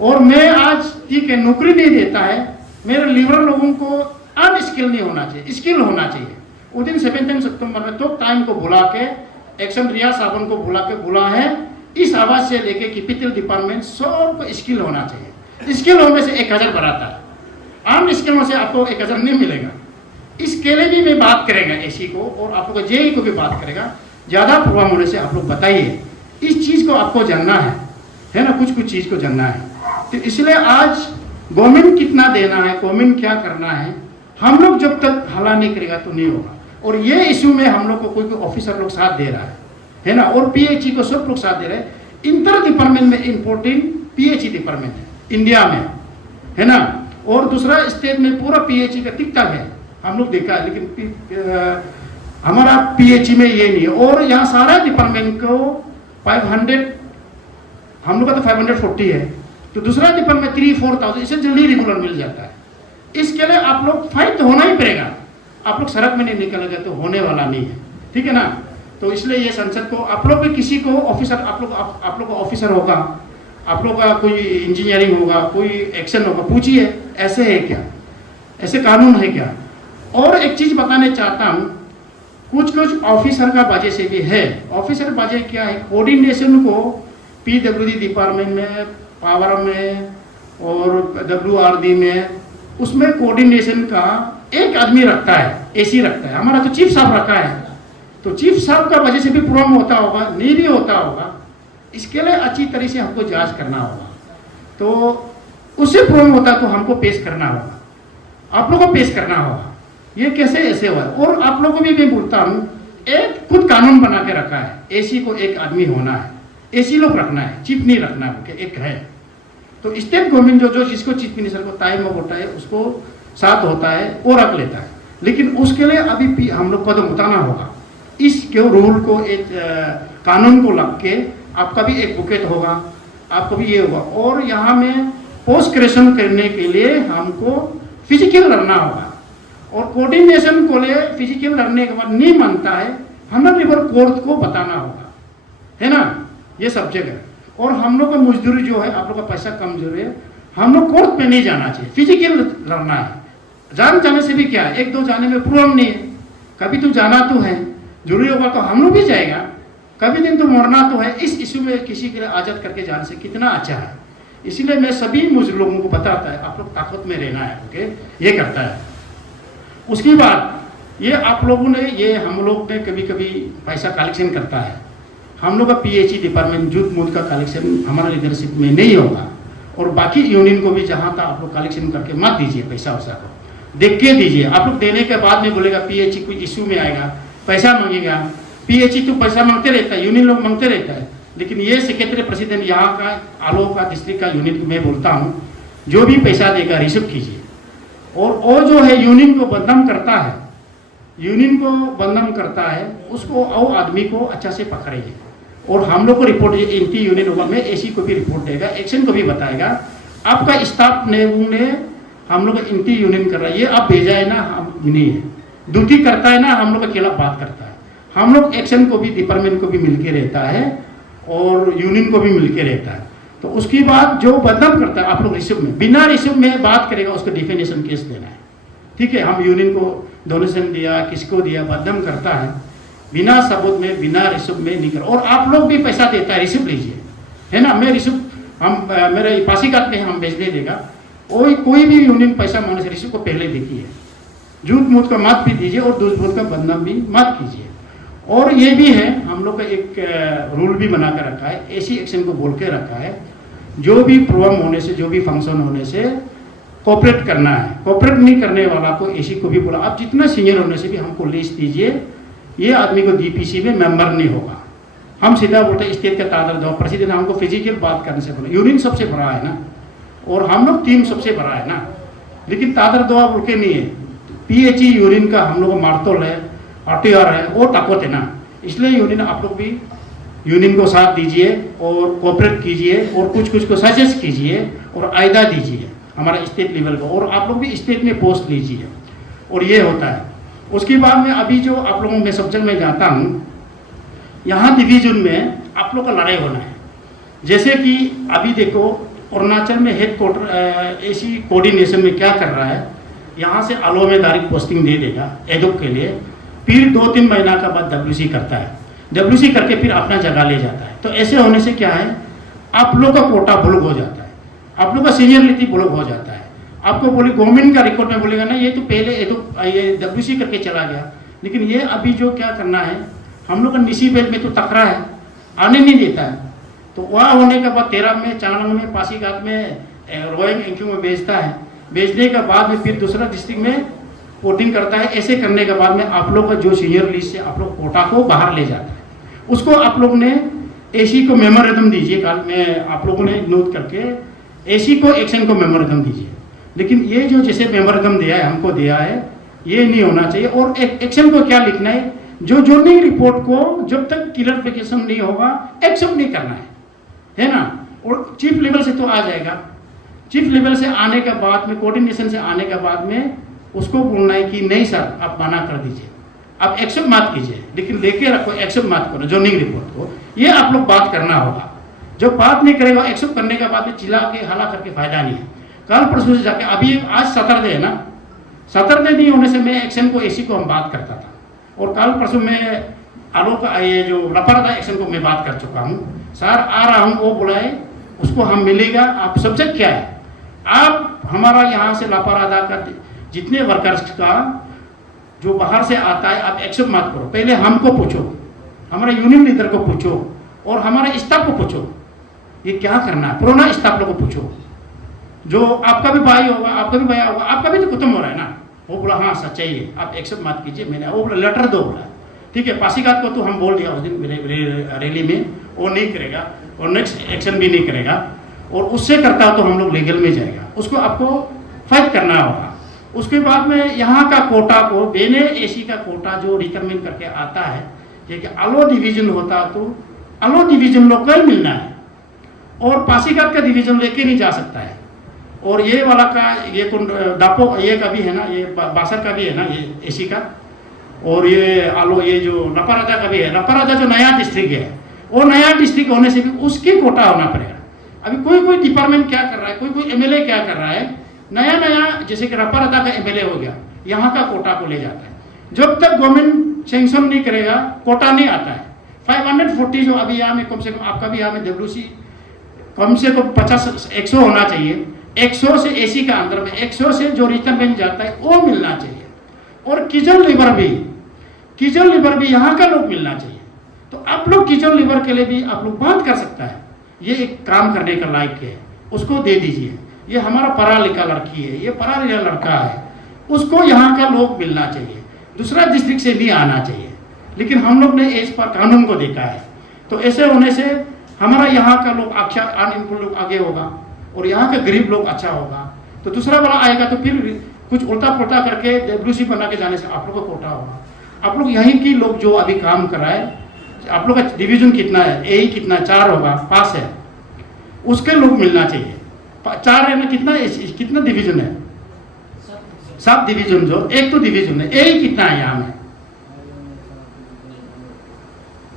और मैं आज ठीक है नौकरी नहीं देता है, मेरे लिबरल लोगों को अनस्किल नहीं होना चाहिए, स्किल होना चाहिए। उस दिन 17 सितंबर में तो टाइम को बुला के, एक्शन रिया साबन को बुला है, इस आवाज से लेके कैपिटल डिपार्टमेंट सबको स्किल होना चाहिए। स्किल होने से 1,000 बढ़ाता है, अनस्किल से आपको 1,000 नहीं मिलेगा। इसके लिए भी मैं बात करेगा एसी को, और आप लोग जेई को भी बात करेगा। ज़्यादा प्रॉब्लम होने से आप लोग बताइए, इस चीज़ को आपको जानना है ना, कुछ चीज़ को जानना है। तो इसलिए आज गवर्नमेंट कितना देना है, गवर्नमेंट क्या करना है, हम लोग जब तक हला नहीं करेगा तो नहीं होगा। और ये इशू में हम लोग को कोई ऑफिसर लोग साथ दे रहा है ना, और पीएचई को सब लोग साथ दे रहे हैं। इंटर डिपार्टमेंट में इम्पोर्टेंट पीएचई डिपार्टमेंट है इंडिया में, है ना। और दूसरा स्टेट में पूरा पीएचई का ठीक ठाक है, हम लोग देखा है, लेकिन हमारा पीएचई में ये नहीं है। और यहाँ सारा डिपार्टमेंट को 500, हम लोग का तो 540 है, तो दूसरा डिपार्टमेंट 3-4,000, इससे जल्दी रेगुलर मिल जाता है। इसके लिए आप लोग फाइट होना ही पड़ेगा। आप लोग सड़क में नहीं निकलेंगे तो होने वाला नहीं है, ठीक है ना। तो इसलिए ये संसद को आप लोग भी किसी को ऑफिसर, आप लोग का ऑफिसर होगा, आप लोग का कोई इंजीनियरिंग होगा, कोई एक्शन होगा, पूछिए ऐसे है क्या, ऐसे कानून है क्या। और एक चीज़ बताने चाहता हूँ, कुछ ऑफिसर का वजह से भी है। ऑफिसर वजह क्या है, कोऑर्डिनेशन को पीडब्ल्यूडी डिपार्टमेंट में, पावर में और डब्ल्यूआरडी में, उसमें कोऑर्डिनेशन का एक आदमी रखता है, एसी रखता है। हमारा तो चीफ साहब रखा है, तो चीफ साहब का वजह से भी प्रॉब्लम होता होगा, नहीं भी होता होगा। इसके लिए अच्छी तरह से हमको जांच करना होगा, तो उससे प्रॉब्लम होता तो हमको पेश करना होगा, आप लोगों को पेश करना होगा। ये कैसे ऐसे हुआ। और आप लोगों को भी मैं बोलता हूँ, एक खुद कानून बना के रखा है, एसी को एक आदमी होना है, एसी लोग रखना है, चीफ नहीं रखना है, एक है। तो स्टेट गवर्नमेंट जो जिसको चीफ मिनिस्टर को टाइम होता है, उसको साथ होता है, वो रख लेता है। लेकिन उसके लिए अभी हम लोग कदम उठाना होगा, इस रूल को एक कानून को लग के आपका भी एक बुकेट होगा, आपका भी ये होगा। और यहाँ में पोस्ट ग्रेजुएशन करने के लिए हमको फिजिकल लड़ना होगा, और कोऑर्डिनेशन को लिए फिजिकल लड़ने के बाद नहीं मानता है, हमें लेबर कोर्ट को बताना होगा, है ना, ये सब जगह। और हम लोग का मजदूरी जो है, आप लोग का पैसा कमजोर है, हम लोग कोर्ट पे नहीं जाना चाहिए, फिजिकल लड़ना है। जाने से भी क्या है, एक दो जाने में प्रॉब्लम नहीं है, कभी तो जाना तो है, जरूरी होगा तो हम लोग भी जाएगा, कभी दिन तो मरना तो है। इस इशू में किसी के लिए आजाद करके जाने से कितना अच्छा है। इसीलिए मैं सभी मुझ लोगों को बताता है, आप लोग ताकत में रहना है, ओके, ये करता है। उसके बाद ये आप लोगों ने, ये हम लोग ने कभी कभी पैसा कलेक्शन करता है, हम लोग का PHE डिपार्टमेंट जूट मूल का कलेक्शन हमारा लीडरशिप में नहीं होगा। और बाकी यूनियन को भी जहाँ तक आप लोग कलेक्शन करके मत दीजिए, पैसा वैसा को देख के दीजिए। आप लोग देने के बाद में बोलेगा PHE कोई इशू में आएगा, पैसा मांगेगा, PHE तो पैसा मांगते रहता है, यूनियन लोग मांगते रहता है। लेकिन ये सेक्रेटरी प्रेसिडेंट यहाँ का आलो का डिस्ट्रिक्ट का यूनियन को मैं बोलता हूँ, जो भी पैसा देगा रिसीव कीजिए। और वो जो है यूनियन को बदनाम करता है, यूनियन को बदनाम करता है, उसको वो आदमी को अच्छा से पकड़ेंगे। और हम लोग को रिपोर्ट एंटी यूनियन होगा, मैं AC को भी रिपोर्ट देगा, एक्शन को भी बताएगा। आपका स्टाफ ने हम लोग एंटी यूनियन कर रहा है, ये आप भेजा है ना, हम नहीं है, ड्यूटी करता है ना, हम लोग के खिलाफ बात करता है। हम लोग एक्शन को भी डिपार्टमेंट को भी मिलके रहता है और यूनियन को भी मिलके रहता है। तो उसके बाद जो बदनाम करता है, आप लोग रिसिव में, बिना रिसिव में बात करेगा, उसको डिफेमेशन केस देना है, ठीक है। हम यूनियन को डोनेशन दिया, किसको दिया, बदनाम करता है, बिना सबूत में, बिना रिसिव में नहीं कर। और आप लोग भी पैसा देता है, रिसिव लीजिए, है ना। मैं रिसिव, हम मेरे पासीघाट में हम भेजने देगा, कोई भी यूनियन पैसा मांगने से रिसिव को पहले देखिए, झूठ मूठ का मत भी दीजिए और दूसरों का बदनाम भी मत कीजिए। और ये भी है, हम लोग का एक रूल भी बना कर रखा है, ऐसी एक्शन को बोल के रखा है, जो भी प्रोग्राम होने से, जो भी फंक्शन होने से कोऑपरेट करना है। कोऑपरेट नहीं करने वाला को AC को भी बोला, आप जितना सीनियर होने से भी हमको लिस्ट दीजिए, ये आदमी को DPC में मेंबर नहीं होगा। हम सीधा बोलते स्टेट का तादर दो प्रेसिडेंट, हमको फिजिकल बात करने से बोला, यूनियन सबसे बड़ा है ना, और हम लोग टीम सबसे बड़ा है ना, लेकिन तादर दो बोल के नहीं है। PHE यूनियन का हम लोग मारतोल है, RTR है, वो ताकत है ना। इसलिए यूनियन, आप लोग भी यूनियन को साथ दीजिए और कोऑपरेट कीजिए और कुछ को सजेस्ट कीजिए और आयदा दीजिए हमारा स्टेट लेवल को, और आप लोग भी स्टेट में पोस्ट लीजिए, और ये होता है। उसके बाद में अभी जो आप लोगों में सब्जेक्ट में जाता हूँ, यहाँ डिवीजन में आप लोग का लड़ाई होना है। जैसे कि अभी देखो अरुणाचल में हेडक्वार्टर AC कोऑर्डिनेशन में क्या कर रहा है, यहाँ से आलो में डायरेक्ट पोस्टिंग दे देगा एडोक के लिए, फिर 2-3 महीना का बाद WC करता है, WC करके फिर अपना जगह ले जाता है। तो ऐसे होने से क्या है, आप लोग का कोटा ब्लॉक हो जाता है, आप लोग का सीनियरिटी ब्लॉक हो जाता है। आपको बोले गवर्नमेंट का रिकॉर्ड में बोलेगा ना, ये तो पहले ये WC करके चला गया, लेकिन ये अभी जो क्या करना है, हम लोग का निसी बेल्ट में तो तकरा है, आने नहीं देता है। तो वहाँ होने के बाद 13 में, चांगलांग में, पासीघाट में, रोइंग एंक्यू में भेजता है, भेजने के बाद में फिर दूसरा डिस्ट्रिक्ट में वोटिंग करता है। ऐसे करने के बाद में आप लोग का जो सीनियर लिस्ट से आप लोग कोटा को बाहर ले जाता है, उसको आप लोग ने AC को मेमोरेंडम दीजिए, कल में आप लोगों ने नोट करके AC को एक्शन को मेमोरेंडम दीजिए। लेकिन ये जो जैसे मेमोरेंडम दिया है, हमको दिया है, ये नहीं होना चाहिए। और एक्शन को क्या लिखना है, जो जोनिंग रिपोर्ट को जब तक क्लियरिफिकेशन नहीं होगा एक्सेप्ट नहीं करना है ना। और चीफ लेवल से तो आ जाएगा, चीफ लेवल से आने के बाद में, कोऑर्डिनेशन से आने के बाद में उसको बोलना है कि नहीं सर आप मना कर दीजिए, आप एक्सेप्ट मत कीजिए, लेकिन लेके रखो, एक्सेप्ट मत करो जोनिंग रिपोर्ट को। ये आप लोग बात करना होगा। जो बात नहीं करेगा, एक्सेप्ट करने के बाद में चिल्ला के हला करके फायदा नहीं है। कल परसों से जाके, अभी आज सैटरडे है ना, सैटरडे नहीं होने से मैं एक्शन को AC को हम बात करता था, और कल परसों मैं आलो का ये जो लापरवाही एक्शन को मैं बात कर चुका हूँ। सर आ रहा हूँ, वो बुलाए, उसको हम मिलेगा। आप सब्जेक्ट क्या है, आप हमारा यहाँ से लापरवाही का जितने वर्कर्स का जो बाहर से आता है, आप एक्सेप्ट मत करो। पहले हमको पूछो, हमारे यूनियन लीडर को पूछो और हमारे स्टाफ को पूछो, ये क्या करना है। पुराना स्टाफ लोग को पूछो, जो आपका भी भाई होगा, आपका भी भैया होगा, आपका भी तो खत्म हो रहा है ना। वो बोला हाँ सच्चाई है, आप एक्सेप्ट मत कीजिए। मैंने वो बोला लेटर दो, बोला ठीक है। पासीघाट को तो हम बोल दिया उस दिन रैली में, वो नहीं करेगा और नेक्स्ट एक्शन भी नहीं करेगा, और उससे करता हो तो हम लोग लीगल में जाएगा, उसको आपको फाइट करना होगा। उसके बाद में यहाँ का कोटा को बेने AC का कोटा जो रिकमेंड करके आता है, कि आलो डिवीजन होता तो आलो डिवीजन लोग का ही मिलना है, और पासीघाट का डिवीजन लेके नहीं जा सकता है। और ये वाला का ये दापो ये का भी है ना, ये बासर का भी है ना, ये एसी का, और ये आलो ये जो लपाराजा का भी है। लपाराजा जो नया डिस्ट्रिक्ट है, वो नया डिस्ट्रिक्ट होने से भी उसकी कोटा होना पड़ेगा। अभी कोई डिपार्टमेंट क्या कर रहा है, कोई एमएलए क्या कर रहा है, नया जैसे कि लपाराजा का एमएलए हो गया, यहाँ का कोटा को ले जाता है। जब तक गवर्नमेंट सेंक्शन नहीं करेगा कोटा नहीं आता है। 540 जो अभी यहाँ में कम से कम आपका भी यहाँ में WC कम से कम 100 होना चाहिए। 100 से एसी का अंदर में 100 से जो रिटर्न बैंक जाता है वो मिलना चाहिए। और किचन लीवर भी यहाँ का लोग मिलना चाहिए। तो आप लोग किचन लीवर के लिए भी आप लोग बात कर सकता है, ये एक काम करने का लायक है, उसको दे दीजिए। ये हमारा पढ़ा लिखा लड़की है, ये पढ़ा लिखा लड़का है, उसको यहाँ का लोग मिलना चाहिए, दूसरा डिस्ट्रिक्ट से भी आना चाहिए। लेकिन हम लोग ने इस पर कानून को देखा है, तो ऐसे होने से हमारा यहाँ का लोग अच्छा अनएम्प्लॉयड लोग आगे होगा और यहाँ का गरीब लोग अच्छा होगा। तो दूसरा वाला आएगा तो फिर कुछ उल्टा पुल्टा करके WC बना के जाने से आप लोग का कोटा होगा। आप लोग यहीं की लोग जो अभी काम कर रहा है, आप लोग का डिवीजन कितना है, ए कितना 4 होगा, 5 है, उसके लोग मिलना चाहिए। 4 है ना, कितना डिवीजन है, 7 डिवीजन, जो एक तो डिवीजन है, ए कितना है यहाँ में,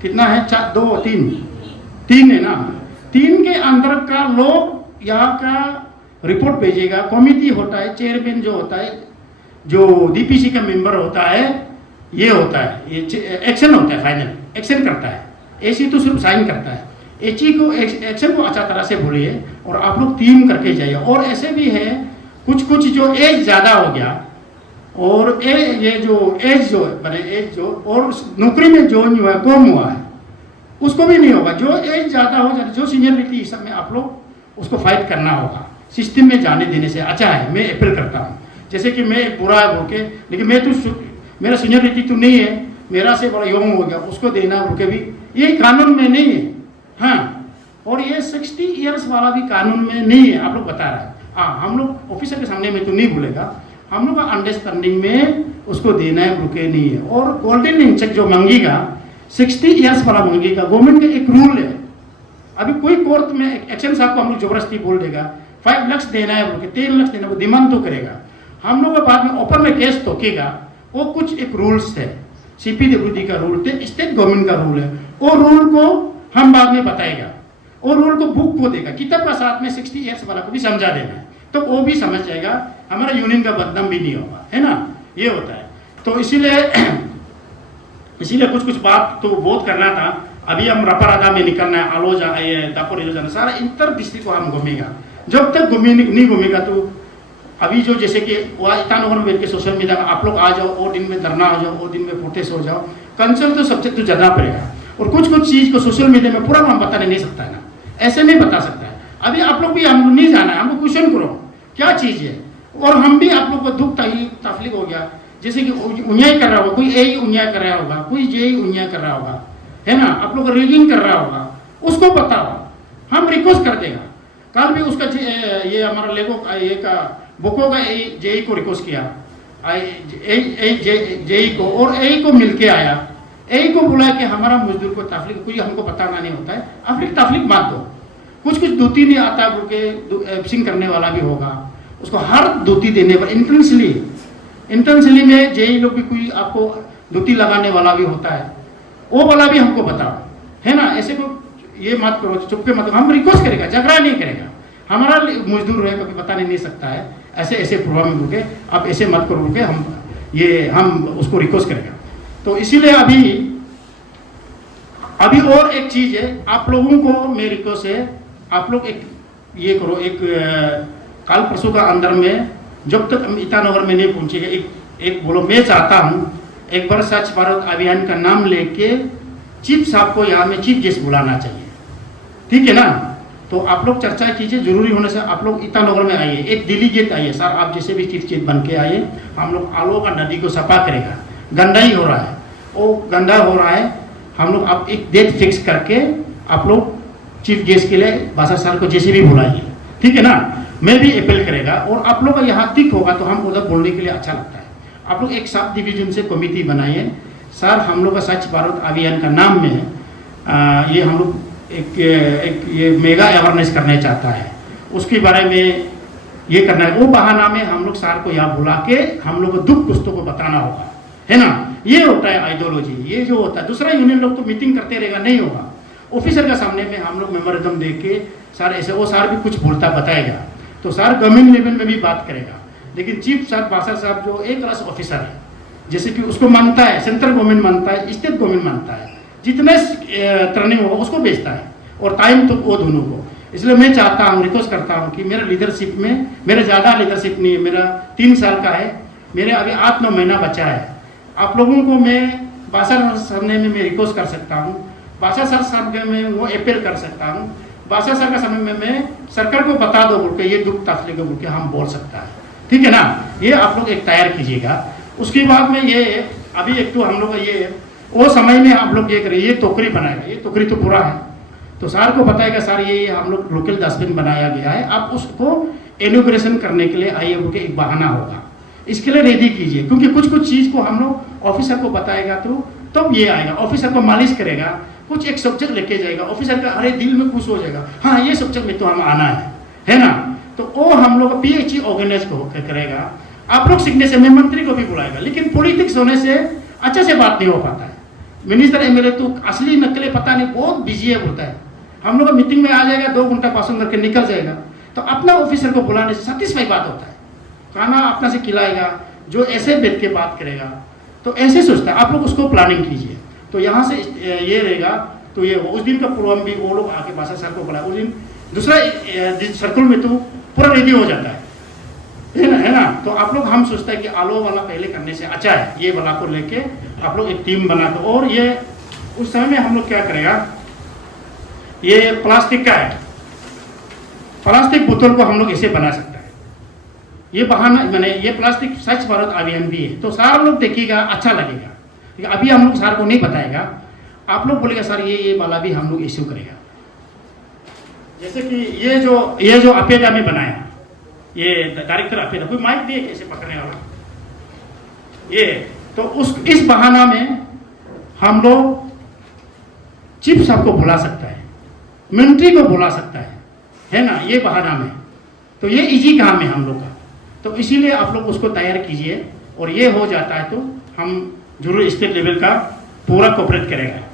कितना है, 4 2 3 है ना। 3 के अंदर का लोग यहाँ का रिपोर्ट भेजेगा। कमिटी होता है, चेयरमैन जो होता है, जो DPC का मेंबर होता है, ये होता है, ये एक्शन होता है, फाइनल एक्शन करता है। AC तो सिर्फ साइन करता है, HE को एक्शन को अच्छा तरह से बोलिए और आप लोग टीम करके जाइए। और ऐसे भी है कुछ जो एज ज़्यादा हो गया और ये जो एज जो और नौकरी में जो हुआ है, कम हुआ है, उसको भी नहीं होगा। जो एज ज़्यादा हो जाए, जो सीनियरिटी सब में आप लोग उसको फाइट करना होगा। सिस्टम में जाने देने से अच्छा है, मैं अपील करता हूँ। जैसे कि मैं बुरा है बोल के, लेकिन मैं तो मेरा सीनियरिटी तो नहीं है, मेरा से बड़ा यंग हो गया, उसको देना बोल के भी ये कानून में नहीं है। हाँ, और ये 60 ईयर्स वाला भी कानून में नहीं है, आप लोग बता रहे हैं। हाँ, हम लोग ऑफिसर के सामने में तो नहीं भूलेगा, हम लोग का अंडरस्टैंडिंग में उसको देना है, रुके नहीं है। और गोल्डन इंचेक जो मांगेगा 60 ईयर्स वाला मांगेगा, गवर्नमेंट का एक रूल है। अभी कोई कोर्ट में एक्शन साहब को हम लोग जबरदस्ती बोल देगा 5 लाख देना है बोल के, 3 लाख देना, वो डिमांड तो करेगा। हम लोग बाद में ओपन में केस ठोकेगा, वो कुछ एक रूल्स है, CPWD का रूल थे, स्टेट गवर्नमेंट का रूल है, वो रूल को हम बाद में बताएगा। और रूल को बुक को देगा, किताब का साथ में 60 ईयर्स वाला को भी समझा देना है, तो वो भी समझ जाएगा, हमारा यूनियन का बदनाम भी नहीं होगा, है ना। ये होता है। तो इसीलिए कुछ बात तो बहुत करना था। अभी हम रपारादा में निकलना है, आलोजा दापोर जाना, सारा इंटर डिस्ट्रिक्ट को हम घूमेगा। जब तक नहीं घूमेगा तो अभी जो जैसे कि ईटानगर में बैठ के सोशल मीडिया में आप लोग आ जाओ और दिन में धरना हो जाओ और दिन में प्रोटेस्ट हो जाओ, कंसर्न तो सब्जेक्ट तो ज़्यादा पड़ेगा। और कुछ चीज़ को सोशल मीडिया में पूरा हम बताने नहीं सकता है ना, ऐसे नहीं बता सकता है। अभी आप लोग भी हम नहीं जाना है, हमको क्वेश्चन करो क्या चीज़ है, और हम भी आप लोग को दुख तकलीफ हो गया। जैसे कि उन्याय कर रहा होगा, कोई ए उन्याय कर रहा होगा, कोई जे उन्याय कर रहा होगा, है ना, आप लोग रेगिंग कर रहा होगा, उसको बताओ, हम रिक्वेस्ट कर देगा। कल भी उसका ये हमारा लेगो ये का बुको का जेई को रिक्वेस्ट किया, जेई को, और ए को मिलके आया, ए को बोला कि हमारा मजदूर को तकलीफ कोई हमको बताना नहीं होता है, आप लोग तकलीफ मत दो। कुछ धोती नहीं आता बोल के एब्सिंग करने वाला भी होगा, उसको हर धोती देने पर इंटेंसली में जेई लोग भी कोई आपको धोती लगाने वाला भी होता है, वो वाला भी हमको बताओ, है ना। ऐसे को ये मत करो, चुपके मत, हम रिक्वेस्ट करेगा, झगड़ा नहीं करेगा। हमारा मजदूर है, कभी बताने नहीं सकता है, ऐसे प्रभाव में रुके, आप ऐसे मत करो रुके, हम उसको रिक्वेस्ट करेगा। तो इसीलिए अभी और एक चीज़ है, आप लोगों को मेरी रिक्वेस्ट है, आप लोग एक ये करो, एक काल परसों का अंदर में, जब तक हम ईटानगर में नहीं पहुंचेगा, एक बोलो, मैं चाहता हूँ एक बार स्वच्छ भारत अभियान का नाम लेके चीफ साहब को यहाँ में चीफ गेस्ट बुलाना चाहिए, ठीक है ना। तो आप लोग चर्चा कीजिए, जरूरी होने से आप लोग ईटानगर में आइए, एक डेलीगेट आइए, सर आप जैसे भी चीफ बन के आइए, हम लोग आलो का नदी को सफा करेगा, गंदा ही हो रहा है, वो गंदा हो रहा है। हम लोग आप एक डेट फिक्स करके आप लोग चीफ गेस्ट के लिए बासा सर को जैसे भी बुलाइए, ठीक है ना। मैं भी अपील करेगा, और आप लोग का यहाँ ठीक होगा तो हम उधर बोलने के लिए अच्छा लगता है। आप लोग एक सब डिवीजन से कमेटी बनाइए, सर हम लोग का स्वच्छ भारत अभियान का नाम में ये हम लोग एक ये मेगा अवेयरनेस करना चाहता है, उसके बारे में ये करना है। वो बहाना में हम लोग सर को यहाँ बुला के हम लोग को दुख कुस्तों को बताना होगा, है ना। ये होता है आइडियोलॉजी, ये जो होता है। दूसरा यूनियन लोग तो मीटिंग करते रहेगा, नहीं होगा। ऑफिसर का सामने में हम लोग मेमोरेंडम दे के सर ऐसे, वो सर भी कुछ बोलता बताएगा तो सर गवर्नमेंट लेवल में भी बात करेगा। लेकिन चीफ साहब बासा साहब जो एक क्लास ऑफिसर है, जैसे कि उसको मानता है सेंट्रल गवर्नमेंट, मानता है स्टेट गवर्नमेंट, मानता है जितने ट्रेनिंग होगा उसको भेजता है और टाइम तो वो दोनों को। इसलिए मैं चाहता हूँ, रिक्वेस्ट करता हूँ कि मेरा लीडरशिप में, मेरा ज़्यादा लीडरशिप नहीं है, मेरा 3 साल का है, मेरे अभी 8-9 महीना बचा है। आप लोगों को मैं बासा सर सामने में मैं रिक्वेस्ट कर सकता हूँ, बासा सर सामने में वो अपील कर सकता हूँ, बासा सर का समय में मैं सरकार को बता दो बोल के, ये दुख तकलीफ बोल के हम बोल सकता है, ठीक है ना। ये आप लोग एक तैयार कीजिएगा। उसके बाद में ये अभी एक तो हम लोग ये वो समय में आप लोग ये करिए, ये टोकरी बनाएगा, ये टोकरी तो पूरा है तो सर को बताएगा सर ये हम लोग लोकल डस्टबिन बनाया गया है, आप उसको इनॉग्रेशन करने के लिए आइए बोल के एक बहाना होगा, इसके लिए रेडी कीजिए। क्योंकि कुछ चीज़ को हम लोग ऑफिसर को बताएगा तो तब ये आएगा, ऑफिसर को मालिश करेगा, कुछ एक सब्जेक्ट लेके जाएगा, ऑफिसर का अरे दिल में खुश हो जाएगा, हाँ ये सब्जेक्ट में तो हम आना है ना। तो वो हम लोग PHE ऑर्गेनाइज को करेगा, आप लोग सीखने से मैं मंत्री को भी बुलाएगा। लेकिन पॉलिटिक्स होने से अच्छे से बात नहीं हो पाता है। मिनिस्टर MLA तो असली नकले पता नहीं, बहुत बिजी है बोलता है। हम लोग मीटिंग में आ जाएगा, 2 घंटा भाषण करके निकल जाएगा। तो अपना ऑफिसर को बुलाने से सेटिस्फाई बात होता है, खाना अपना से खिलाएगा, जो ऐसे बैठ के बात करेगा तो ऐसे सोचता है। आप लोग उसको प्लानिंग कीजिए। तो यहाँ से ये रहेगा तो ये उस दिन का प्रोग्राम भी वो लोग आके बासा सर को बुलाए, उस दिन दूसरा सर्कल में तो पूरा रेडी हो जाता है ना। तो आप लोग हम सोचता है कि आलो वाला पहले करने से अच्छा है, ये वाला को लेके आप लोग एक टीम बना दो। और ये उस समय में हम लोग क्या करेगा, ये प्लास्टिक का है, प्लास्टिक बोतल को हम लोग ऐसे बना सकते हैं। ये बहाना मैंने ये प्लास्टिक स्वच्छ भारत अभियान भी है तो सारे लोग देखिएगा, अच्छा लगेगा। लेकिन अभी हम लोग सर को नहीं बताएगा, आप लोग बोलेगा सर ये वाला भी हम लोग इश्यू करेगा। जैसे कि ये जो अपेदा में बनाया, ये डायरेक्टर अपेदा, कोई माइक दिए कैसे पकड़ने वाला, ये तो इस बहाना में हम लोग चीफ साहब को बुला सकता है, मंत्री को बुला सकता है ना, ये बहाना में। तो ये इजी काम है हम लोग का, तो इसीलिए आप लोग उसको तैयार कीजिए। और ये हो जाता है तो हम जरूर स्टेट लेवल का पूरा कोऑपरेट करेगा।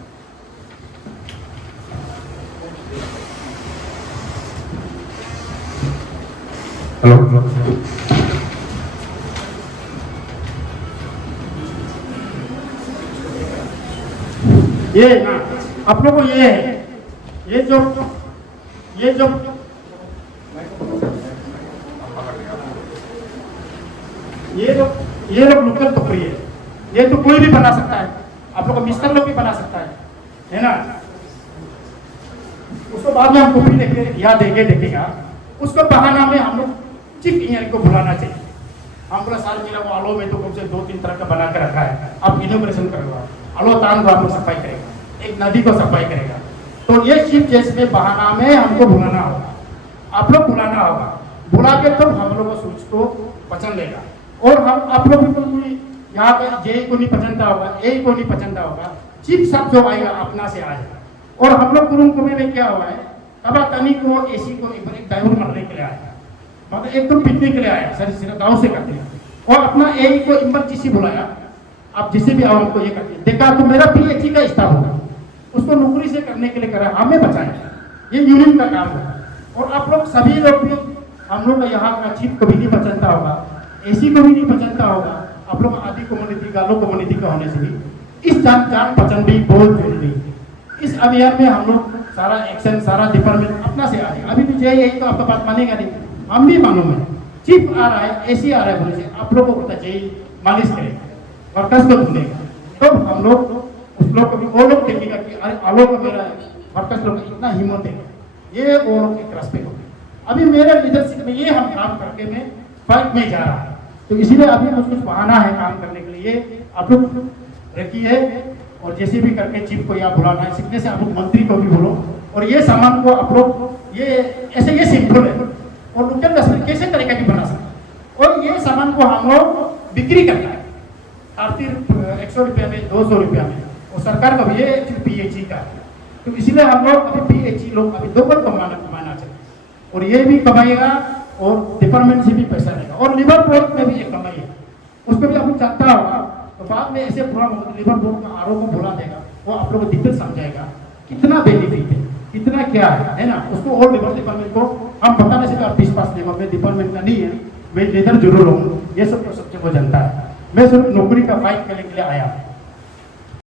हेलो, ये ना आप लोगों को ये है, ये जो लोग लोकल टोकरी है, ये तो कोई भी बना सकता है, आप लोग मिस्टर लोग भी बना सकता है ना। उसको बाद में हम टोकरी देखेगा, उसको बहाना में हम लोग चीफ इंजीनियर को बुलाना चाहिए। हम बोला सर मेरा वो आलो में तो कम से 2-3 तरह का बना के रखा है, आप इनोग्रेशन करवा, आलो तान को आप लोग सफाई करेगा, एक नदी को सफाई करेगा। तो ये चीफ गेस्ट में बहाना में हमको बुलाना होगा, आप लोग बुलाना होगा, बुला के तब हम लोग को सोच को पसंद लेगा। और हम आप लोग भी यहाँ पर जे को नहीं पसंद होगा, ए को नहीं पसंद होगा, चीफ साहब जो आएगा अपना से आ जाएगा। और हम लोग कुरुम कुमे में क्या हुआ है, तबा तनी को AC को एक डाइवर मारने के लिए आया, मतलब एक तो पिटने के लिए आया, सर गाँव से करते हैं। और अपना ए को इमरजेंसी बुलाया, आप जिसे भी आओ हमको ये करते हैं, देखा तो मेरा PHE का स्टाफ होगा, उसको नौकरी से करने के लिए करा, हमें बचाएगा, ये यूनियन का काम होगा। और आप लोग सभी लोग भी, हम लोग का यहाँ का चीफ को भी नहीं पसंदता होगा, AC को भी नहीं पसंदता होगा, आप लोग आदि कम्युनिटी गालो कम्युनिटी का होने से भी इस जान पसंद भी बहुत जरूरी है। इस अभियान में हम लोग सारा एक्शन, सारा डिपार्टमेंट अपना से आ रहे हैं। अभी तो यही तो आपका बात मानेगा नहीं, हम भी मालूम है, चीफ आ रहा है, AC आ रहा है बोले से आप लोगों को पता चाहिए, मालिश करेगा, वर्कर्स को ढूंढेगा, तो हम लोग उस लोग को भी वो लोग देखेगा कि अरे आलो को मेरा वर्कर्स लोग इतना हिम्मत है, ये वो लोग एक रास्ते हो गए। अभी मेरे लीडरशिप में ये हम काम करके मैं फाइट में जा रहा है, तो इसीलिए अभी कुछ बहाना है काम करने के लिए, आप लोग रखिए। और जैसे भी करके चीफ को यहाँ बुलाना है, सीखने से आप लोग मंत्री को भी बोलो। और ये सामान को आप लोग ये ऐसे ये सिंपल है, और लोकल डस्टबिन कैसे तरीका की बना सकते, और ये सामान को हम लोग बिक्री करना है आरती 100 रुपये में, 200 रुपया में, और सरकार का भी ये PHE का है। तो इसलिए हम लोग अभी PHE लोग अभी दोपहर कमाना चाहते हैं और ये भी कमाएगा और डिपार्टमेंट से भी पैसा रहेगा और लिवर बोर्ड में भी ये कमाई है, उसको भी आपको चाहता होगा तो बाद में ऐसे प्रॉब्लम होगा तो लिवर बोर्ड का आरोप को बुला देगा, वो आप लोग को डिटेल समझाएगा कितना बेनिफिट है, कितना क्या है ना। उसको और लिवर डिपार्टमेंट को हम बता नहीं सकते, 20 लेवल में डिपार्टमेंट का नहीं है, मैं लीडर जरूर हूँ, ये सब तो सबसे वो जनता है। मैं सिर्फ नौकरी का फाइट करने के लिए आया।